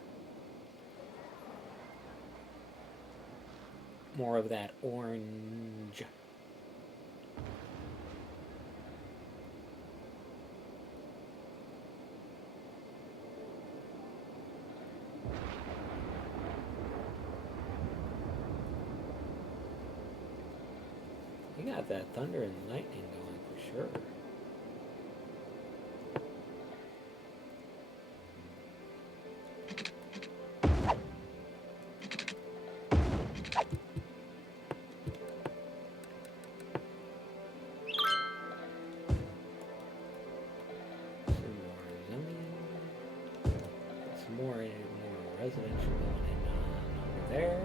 More of that orange. You got that thunder and lightning going for sure. More residential going in over there.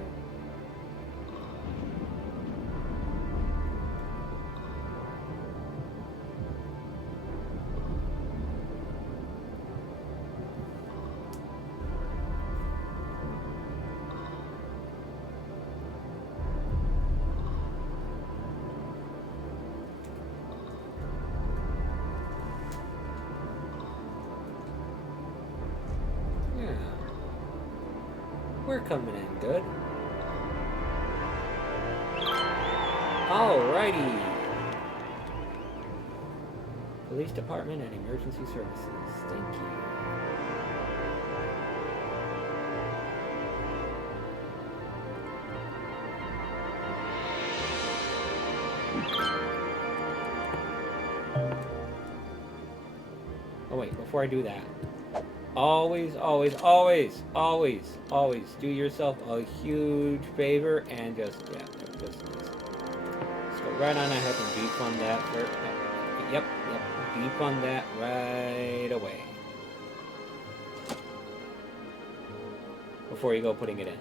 We're coming in good. Alrighty. Police Department and Emergency Services. Thank you. Oh wait, before I do that. Always do yourself a huge favor and just go right on ahead and defund that for yep, defund that right away. Before you go putting it in.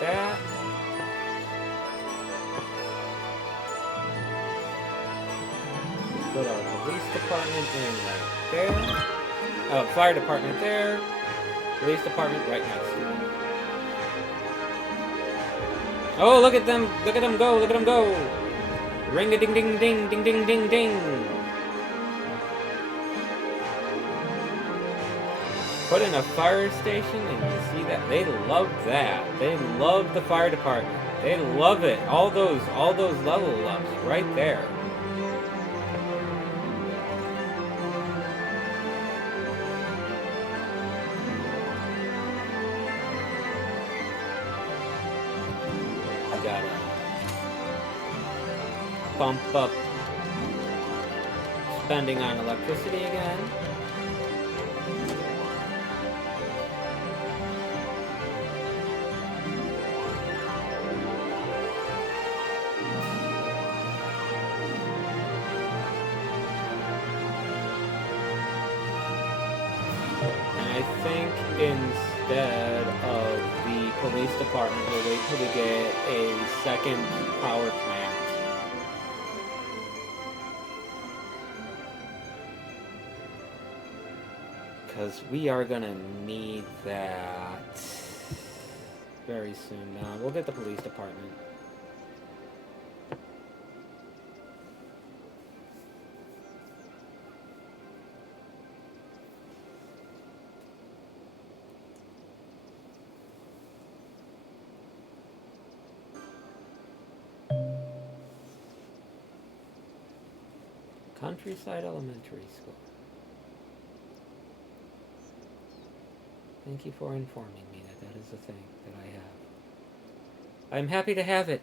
That. Put our police department in right there. Fire department there. Police department right next to them. Oh, look at them! Look at them go! Look at them go! Ring a ding ding ding ding ding ding ding. Put in a fire station, and you see that they love that. They love the fire department. They love it. All those level ups right there. I gotta bump up spending on electricity again. Instead of the police department, we'll wait till we get a second power plant. Because we are gonna need that very soon now. We'll get the police department. Countryside Elementary School. Thank you for informing me that that is a thing that I have. I'm happy to have it.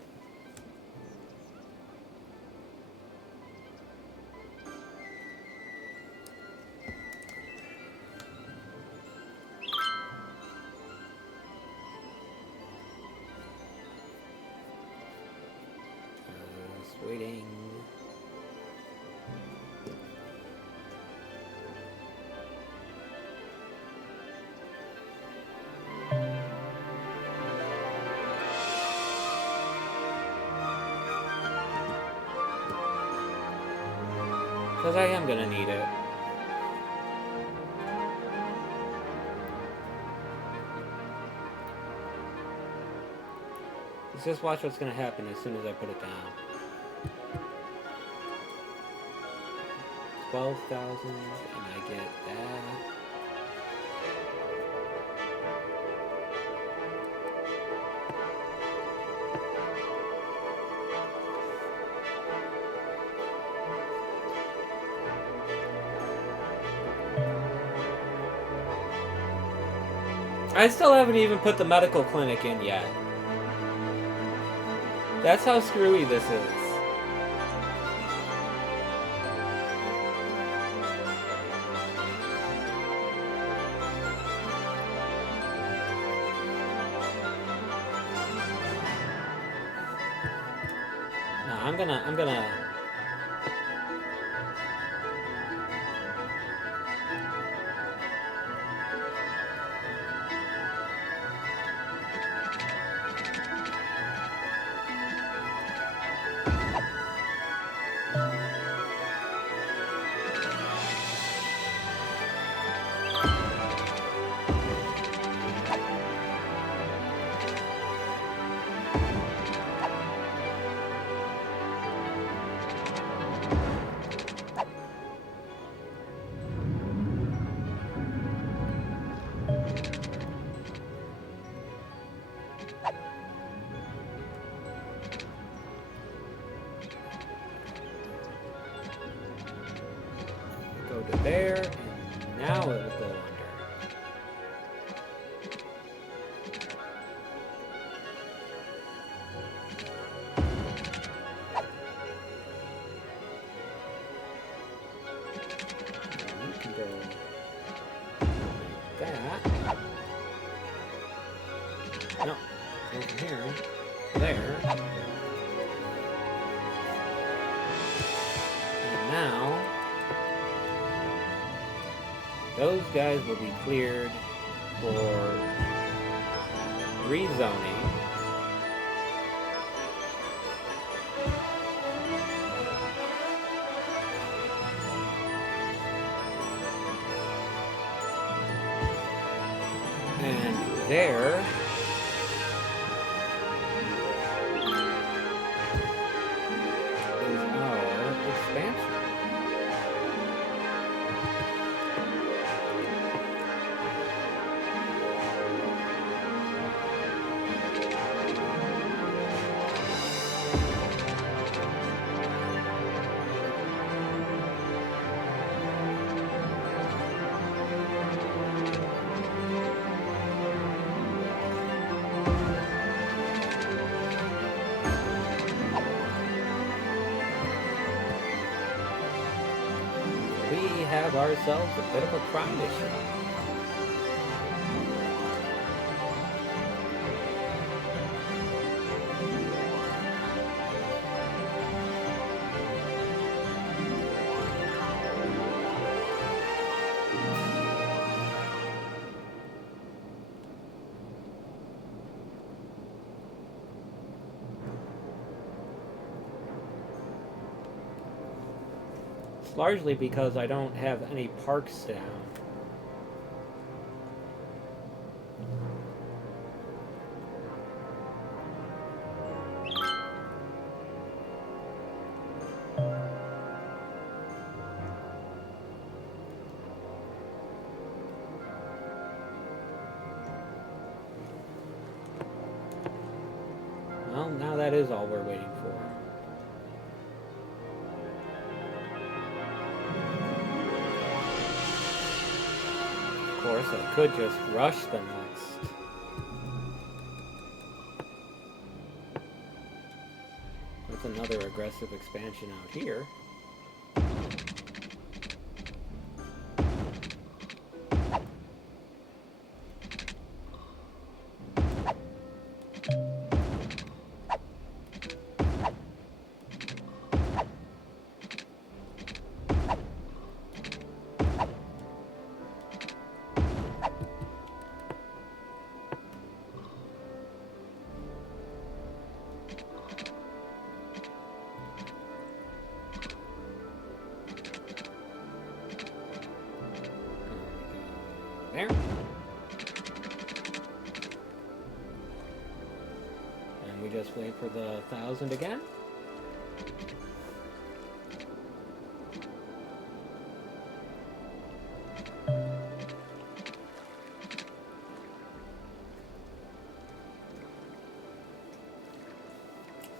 Because I am gonna need it. Let's just watch what's gonna happen as soon as I put it down. 12,000, and I get that. I still haven't even put the medical clinic in yet. That's how screwy this is. No, I'm gonna go to there, and now it will go under. And you can go like that. No, over here, there. And now those guys will be cleared for rezoning. And there is our expansion. We have ourselves a bit of a crime issue. It's largely because I don't have any parks down. Well, now that is all we're waiting for. Of course, I could just rush the next. That's another aggressive expansion out here. there. And we just wait for the 1,000 again.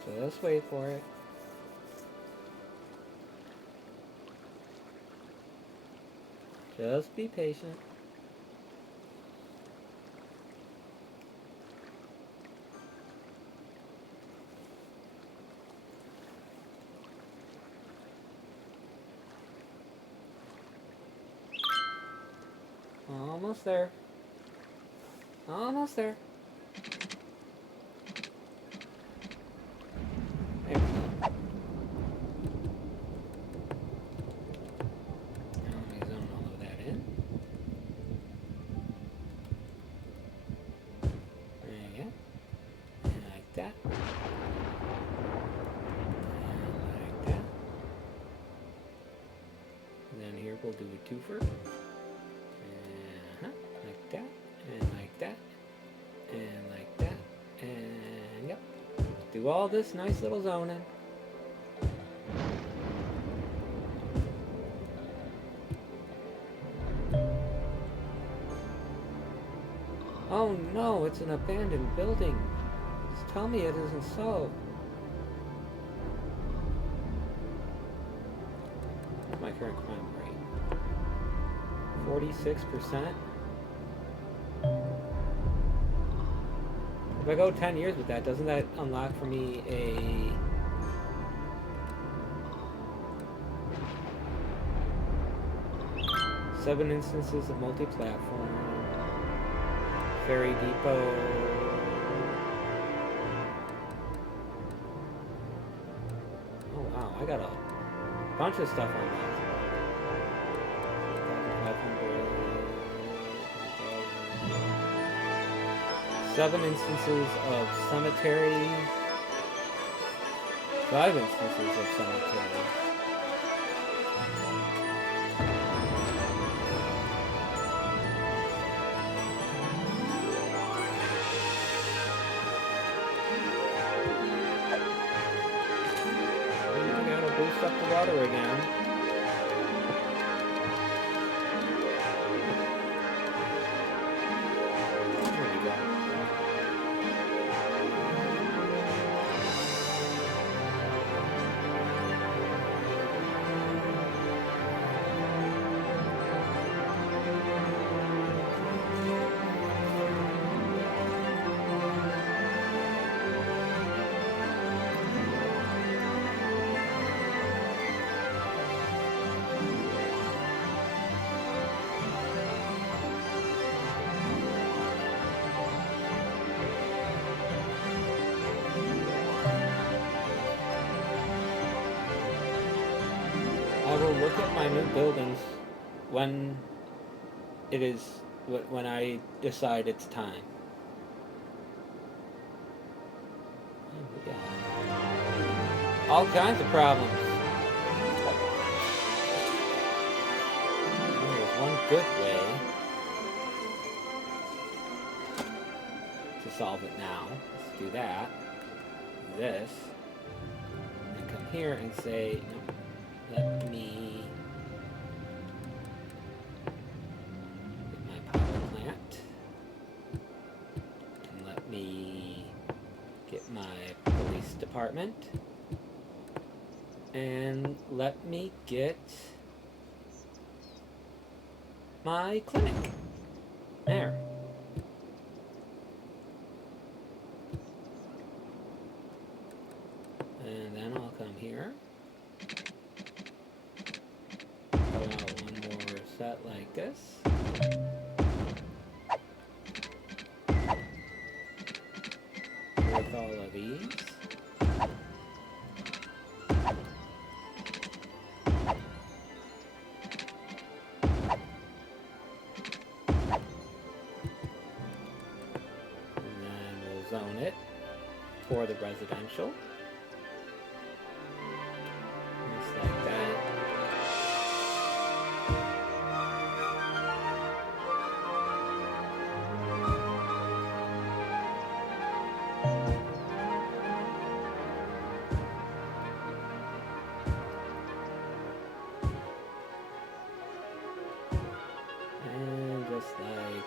So let's wait for it. Just be patient. Almost there. Almost there. There we go. Now let me zone all of that in. There you go. And like that. And like that. And then here we'll do a twofer. Like that. And like that. And like that. And yep. Do all this nice little zoning. Oh no, it's an abandoned building. Just tell me it isn't so. What's my current crime rate? 46%? If I go 10 years with that, doesn't that unlock for me a... Seven instances of multi-platform. Ferry Depot. Oh wow, I got a bunch of stuff on that. 7 instances of cemetery. 5 instances of cemetery. I gotta boost up the water again. I will look at my new buildings when when I decide it's time. Oh, we got all kinds of problems. There's one good way to solve it now. Let's do that. This. And come here and say, nope. Let me get my power plant, and let me get my police department, and let me get my clinic. There. And then I'll come here. One more set like this. With all of these. And then we'll zone it for the residential. Just like that. Just like...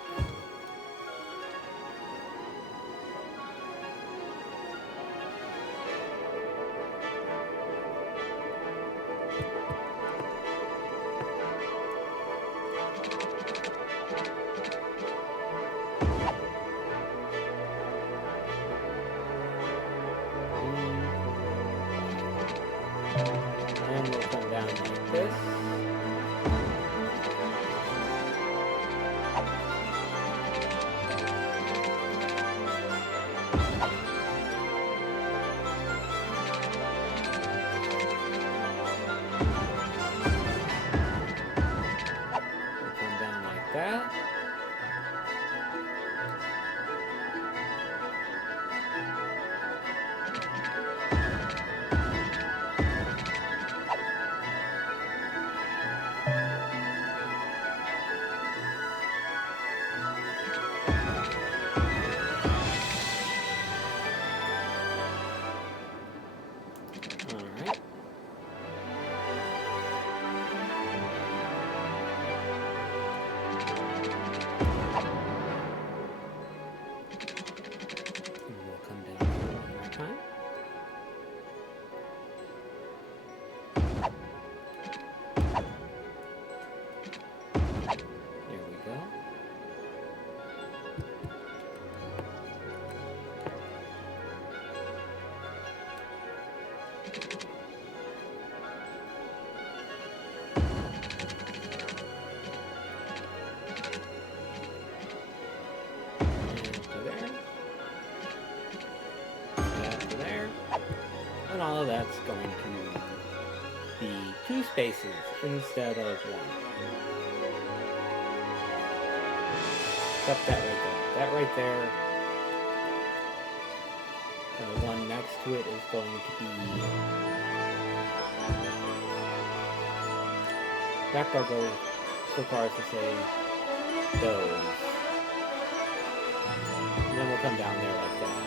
And we'll come down like this. We'll come down like that. Alright. And we'll come down here one more time. There we go. And all of that's going to be 2 spaces instead of 1. Except that right there. That right there. And the one next to it is going to be... In fact, I'll go so far as to say those. And then we'll come down there like that.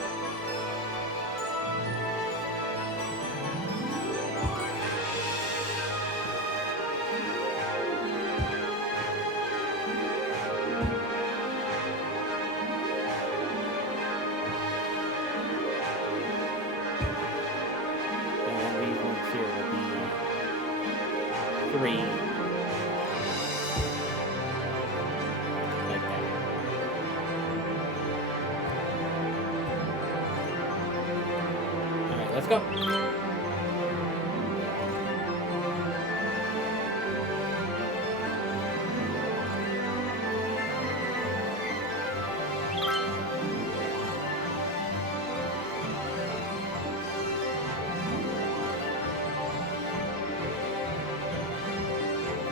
Here will be 3 like that. Alright, let's go.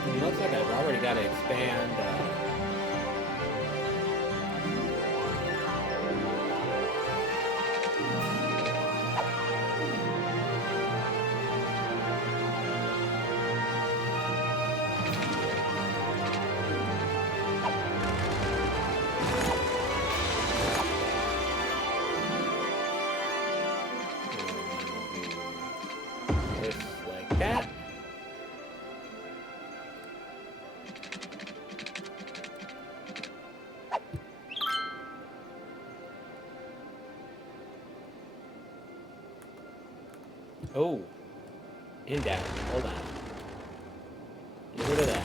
It looks like I've already got to expand. This like that. Oh, in that. Hold on. Get rid of that.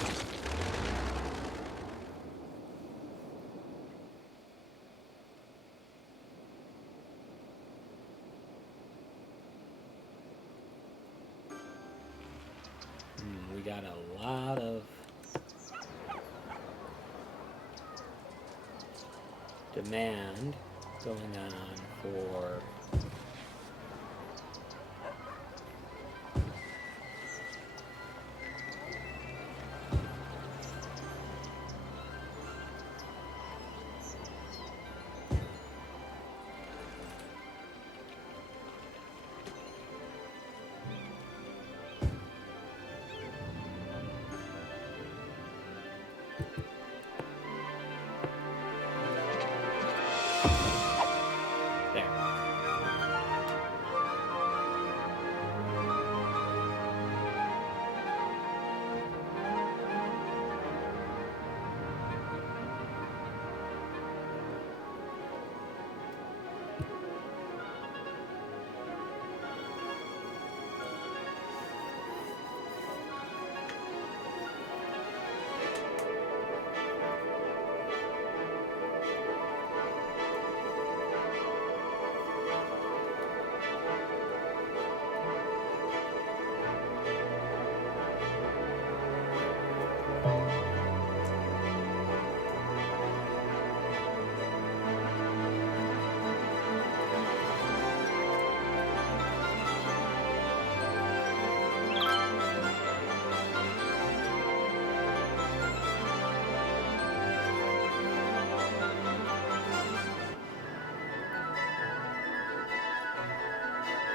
We got a lot of demand going on for there.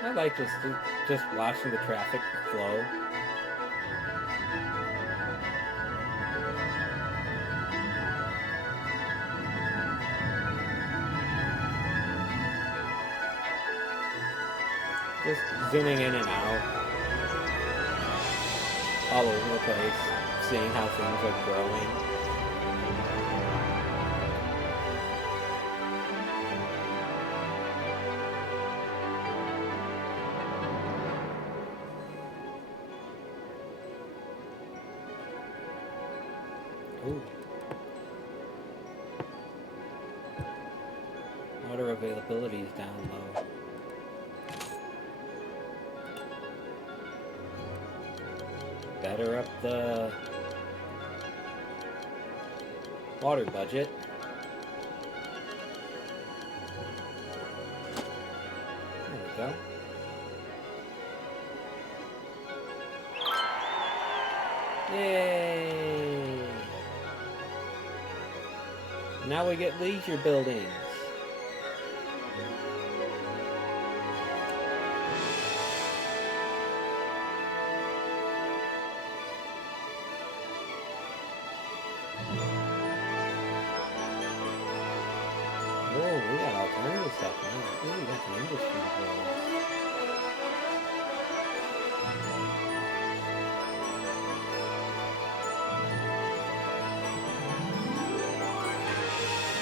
I like just watching the traffic flow. Just zooming in and out, all over the place, seeing how things are growing. Ooh. Water availability is down low. Better up the water budget. There we go. Yay! Now we get leisure buildings. Oh, we got all kinds of stuff now. Ooh, we got the industry buildings.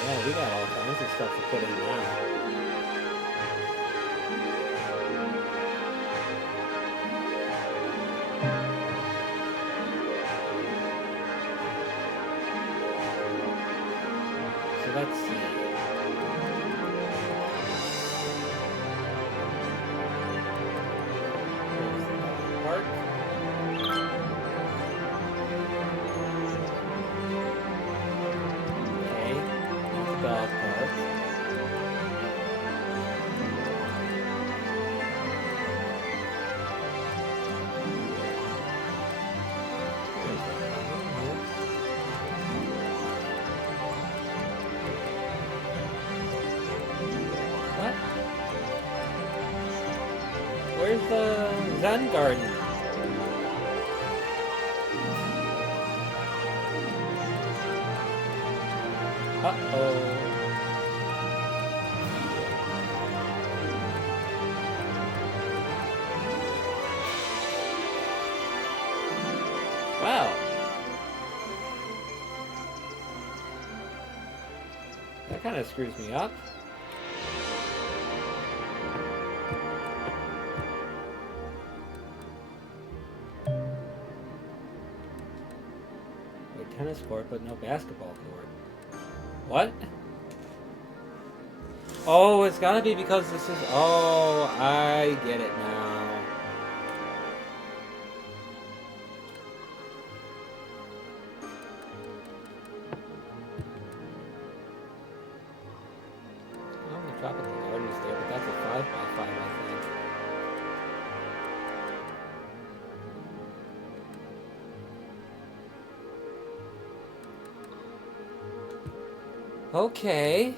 Yeah, we got all kinds of stuff to put in now. So let's see. There's the dog park. Okay, that's the dog park. What? Where's the Zen garden? Uh-oh. Wow. That kind of screws me up. A tennis court, but no basketball court. What? Oh, it's gotta be because this is... Oh, I get it now. Oh, the tropical garden is there, but that's a 5x5, I think. Okay.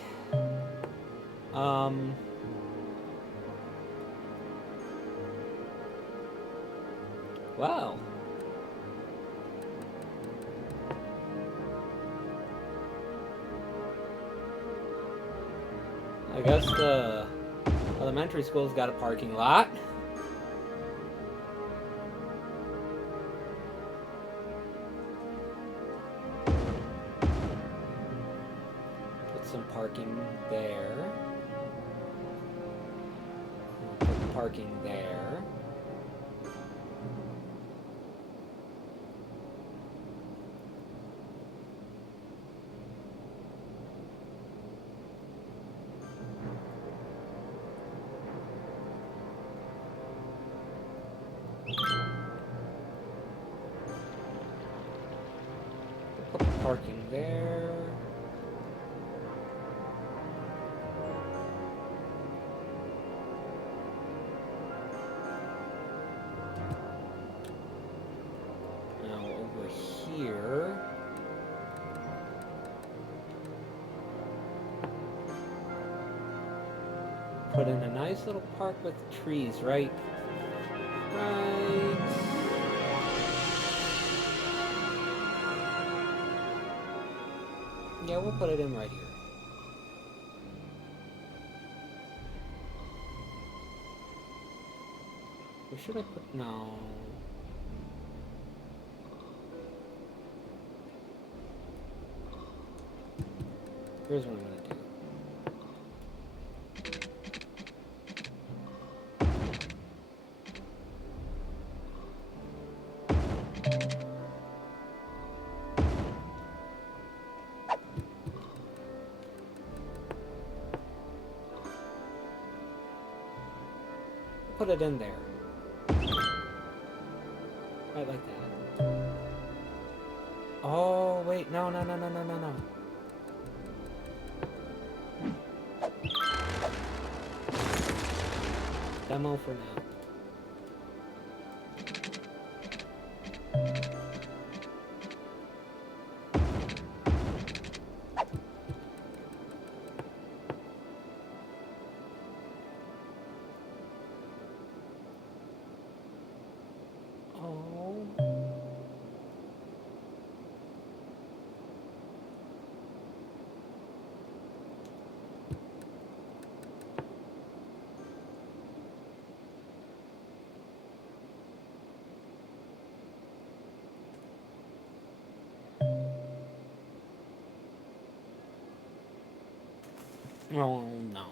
Wow. I guess the elementary school's got a parking lot. Put some parking there. Put parking there. Put parking there. Now over here. put in a nice little park with trees, right? Right. Yeah, we'll put it in right here. Or should I put... No. Here's what I'm gonna do. Put it in there. Right like that. Oh, wait. No. Demo for now. Oh. Oh, no.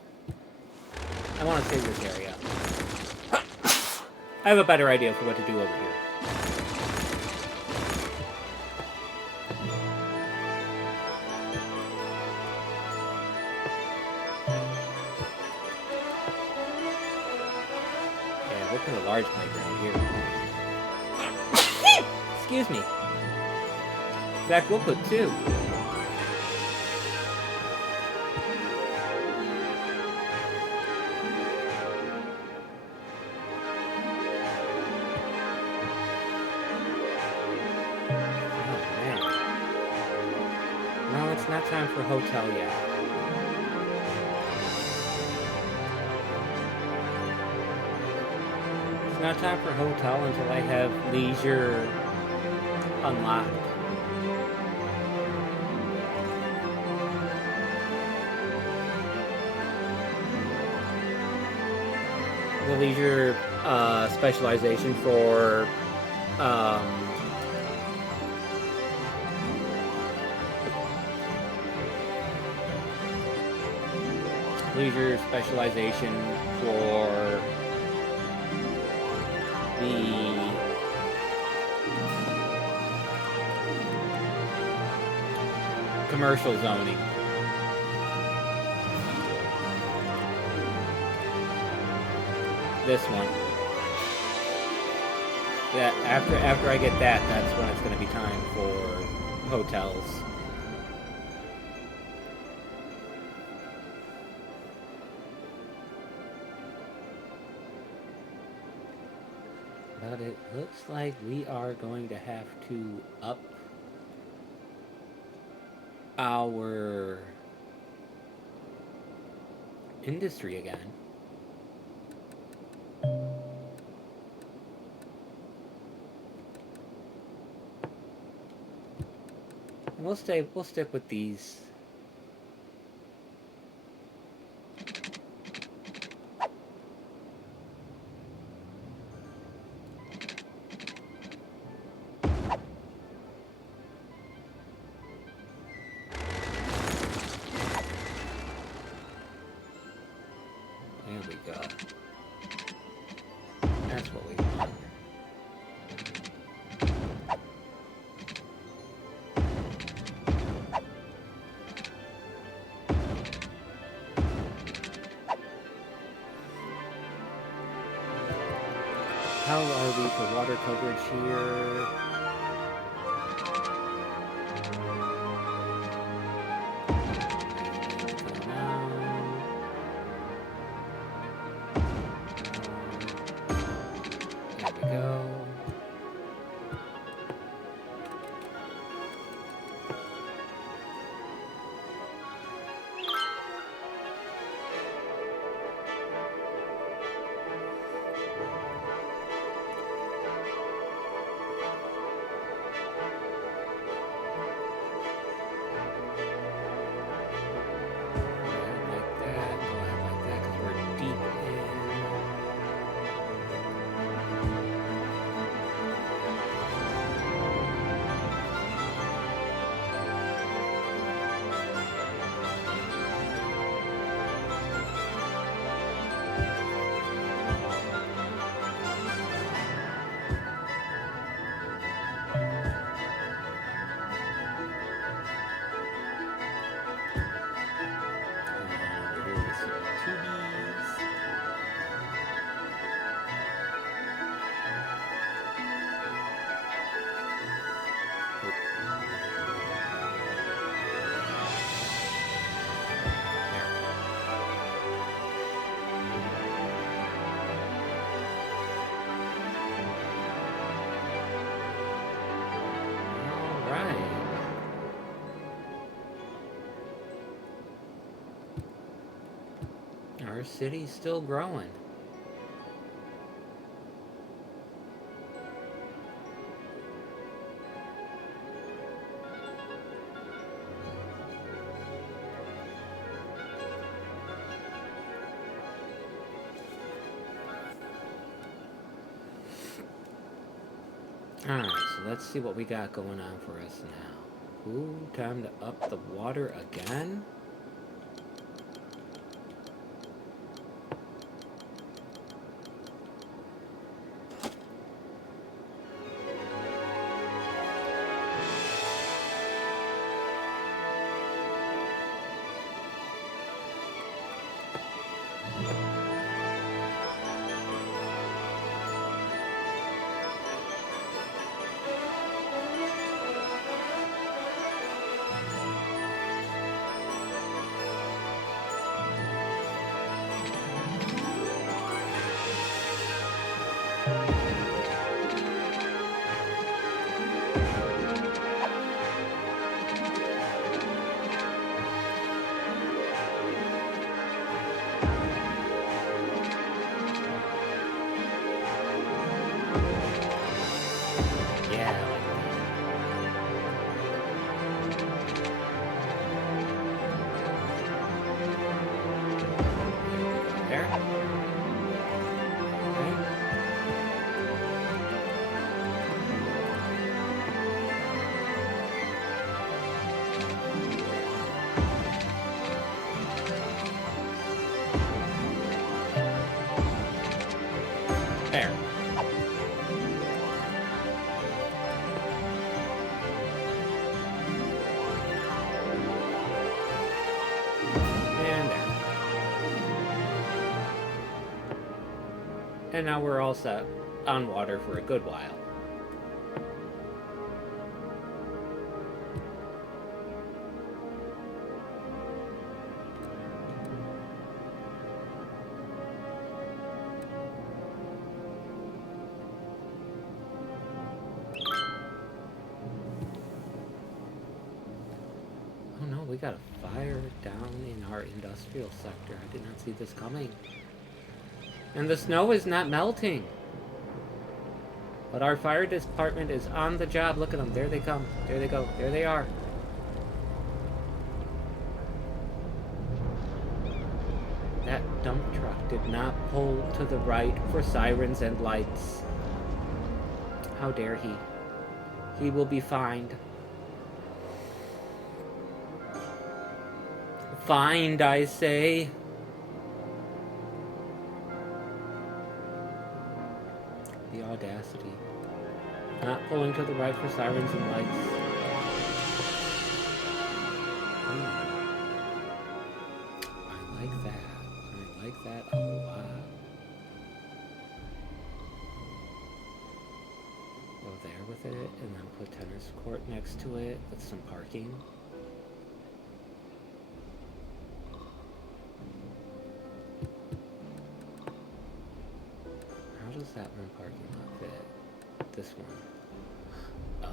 I want to save this area. I have a better idea for what to do over here. Yeah, we'll put a large playground here. Excuse me. In fact, we'll put two. It's not time for a hotel yet. It's not time for a hotel until I have leisure unlocked. The leisure specialization for leisure specialization for the commercial zoning. This one. Yeah, after I get that, that's when it's going to be time for hotels. But it looks like we are going to have to up our industry again. And we'll stick with these. There we go. That's what we want. How are we for water coverage here? There we go. Our city's still growing. Alright, so let's see what we got going on for us now. Ooh, time to up the water again. And now we're all set on water for a good while. Oh no, we got a fire down in our industrial sector. I did not see this coming. And the snow is not melting. But our fire department is on the job. Look at them. There they come. There they go. There they are. That dump truck did not pull to the right for sirens and lights. How dare he? He will be fined. Fined, I say. The audacity. Not pulling to the right for sirens and lights. I like that. I like that a lot. Go there with it, and then put tennis court next to it with some parking. How does that one parking lot fit? This one. Oh.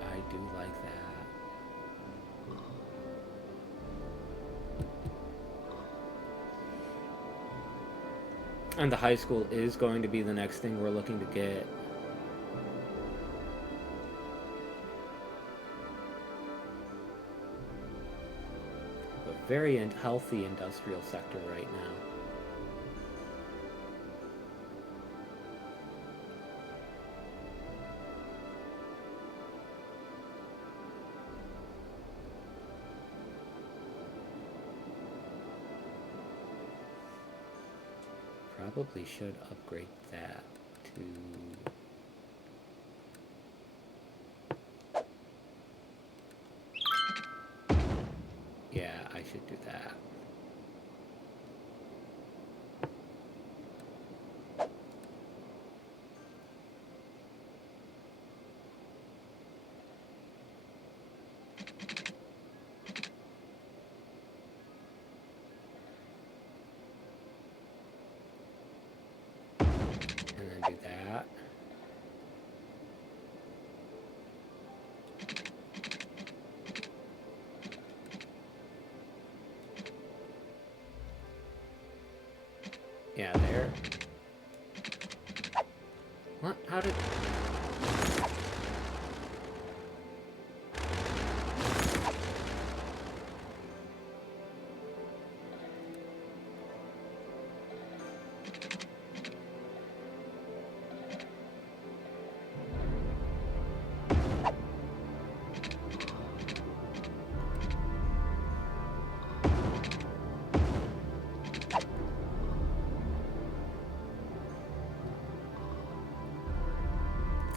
I do like that. And the high school is going to be the next thing we're looking to get. A very healthy industrial sector right now. Probably should upgrade that to... Yeah, I should do that. Do that. there. What? How did...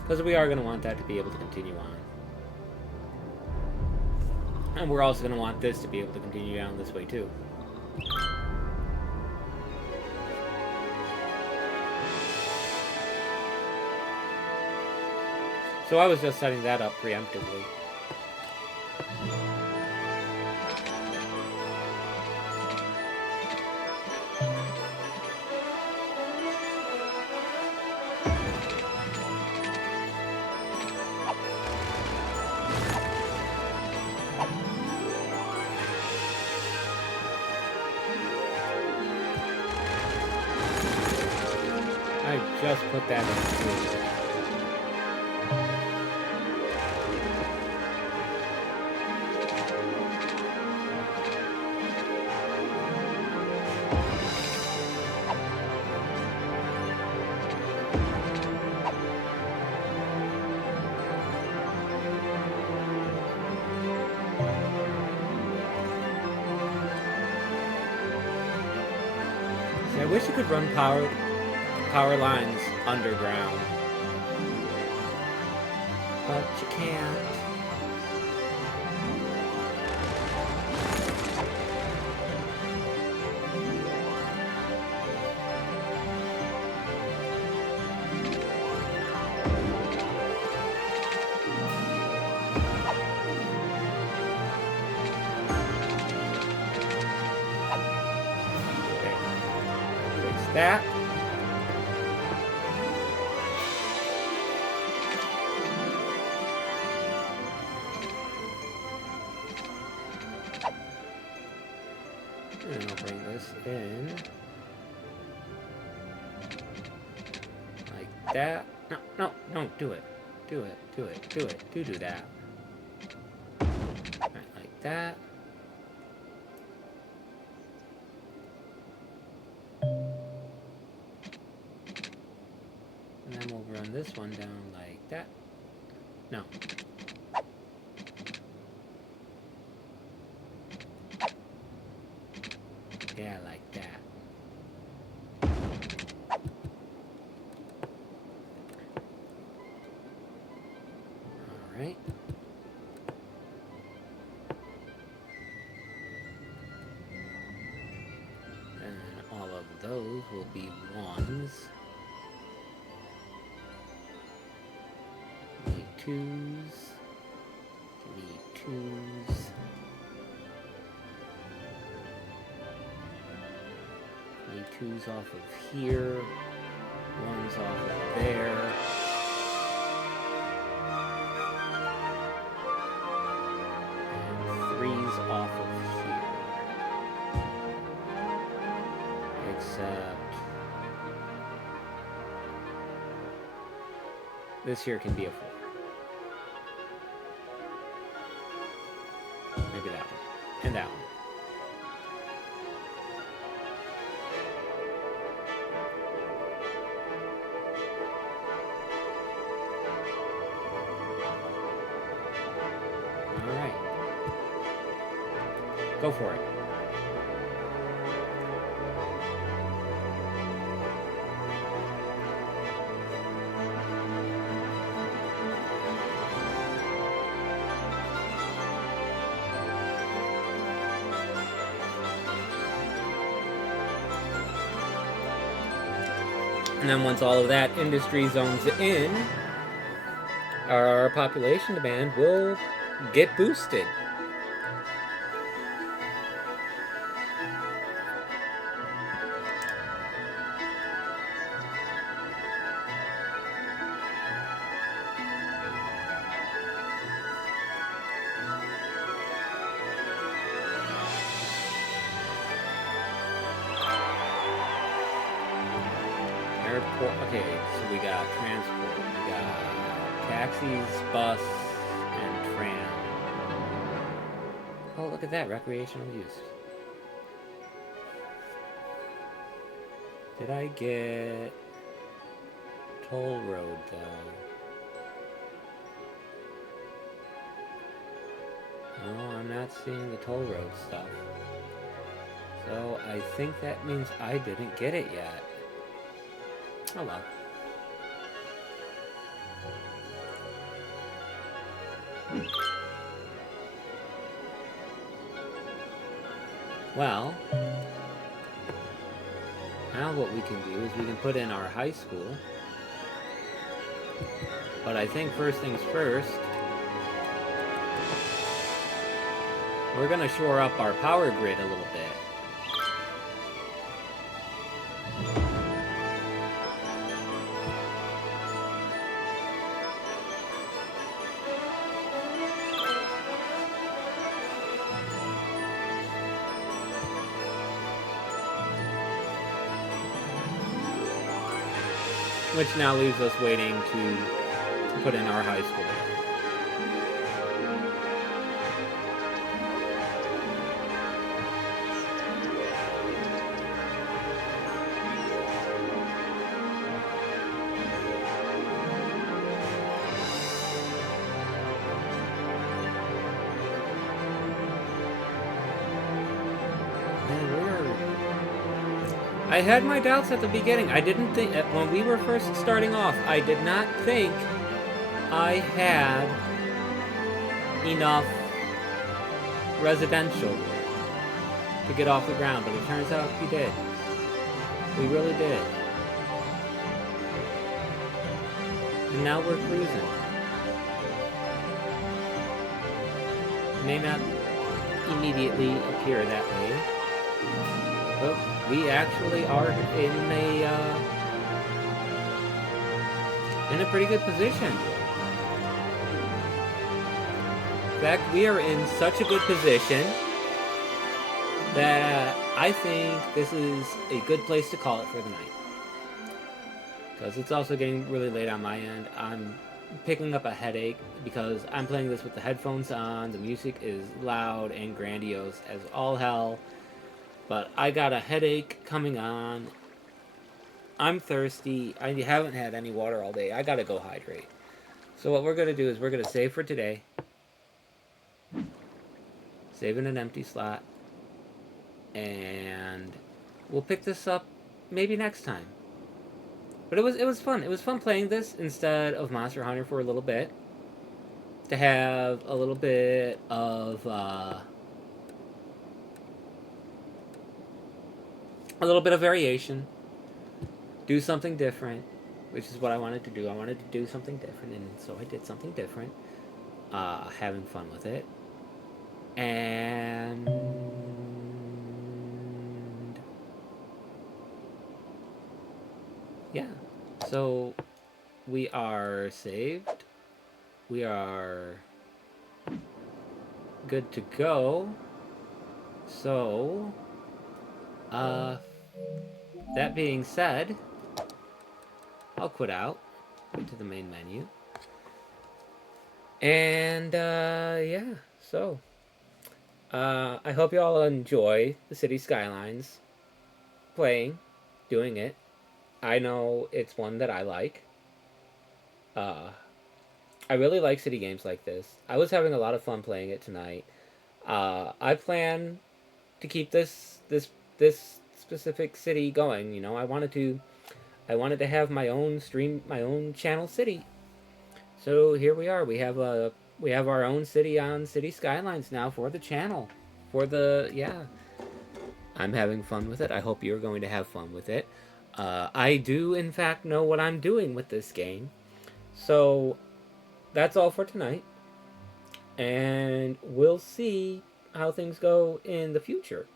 Because we are going to want that to be able to continue on. And we're also going to want this to be able to continue down this way too. So I was just setting that up preemptively. I just put that in. See, I wish you could run power lines underground, but you can't. Okay. Fix that. And I'll bring this in like that. No, no, don't do it. Do it, do it, do it. Do that. Right, like that. And then we'll run this one down like that. No. Yeah, like that. Alright. And all of those will be ones. Give me twos. Give me twos. Need twos off of here, ones off of there. And threes off of here. Except this here can be a 4. Maybe that one. And that one. Go for it. And then once all of that industry zones in, our population demand will get boosted. transport. Okay, so we got transport. We got taxis, bus, and tram. Oh, look at that, recreational use. Did I get toll road though? No, I'm not seeing the toll road stuff. So I think that means I didn't get it yet. Oh well. Well, now what we can do is we can put in our high school. But I think first things first, we're going to shore up our power grid a little bit. Which now leaves us waiting to put in our high school. I had my doubts at the beginning. I didn't think, when we were first starting off, I did not think I had enough residential to get off the ground, but it turns out we did. We really did. And now we're cruising. It may not immediately appear that way, but we actually are in a pretty good position. In fact, we are in such a good position that I think this is a good place to call it for the night. Because it's also getting really late on my end. I'm picking up a headache because I'm playing this with the headphones on. The music is loud and grandiose as all hell. But I got a headache coming on. I'm thirsty. I haven't had any water all day. I gotta go hydrate. So what we're gonna do is we're gonna save for today. Save in an empty slot. And we'll pick this up maybe next time. But it was fun. It was fun playing this instead of Monster Hunter for a little bit. To have a little bit of variation, do something different, which is what I wanted to do. I wanted to do something different, and so I did something different, having fun with it, and yeah, so we are saved, we are good to go, so that being said, I'll quit out, go to the main menu, and yeah, so I hope you all enjoy the City Skylines, doing it. I know it's one that I like. I really like city games like this. I was having a lot of fun playing it tonight. I plan to keep this specific city going. You know, I wanted to have my own stream, my own channel city. So here we are. We have our own city on City Skylines now for the channel. I'm having fun with it. I hope you're going to have fun with it. I do in fact know what I'm doing with this game. So that's all for tonight. And we'll see how things go in the future.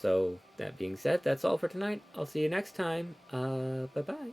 So, that being said, that's all for tonight. I'll see you next time. Bye-bye.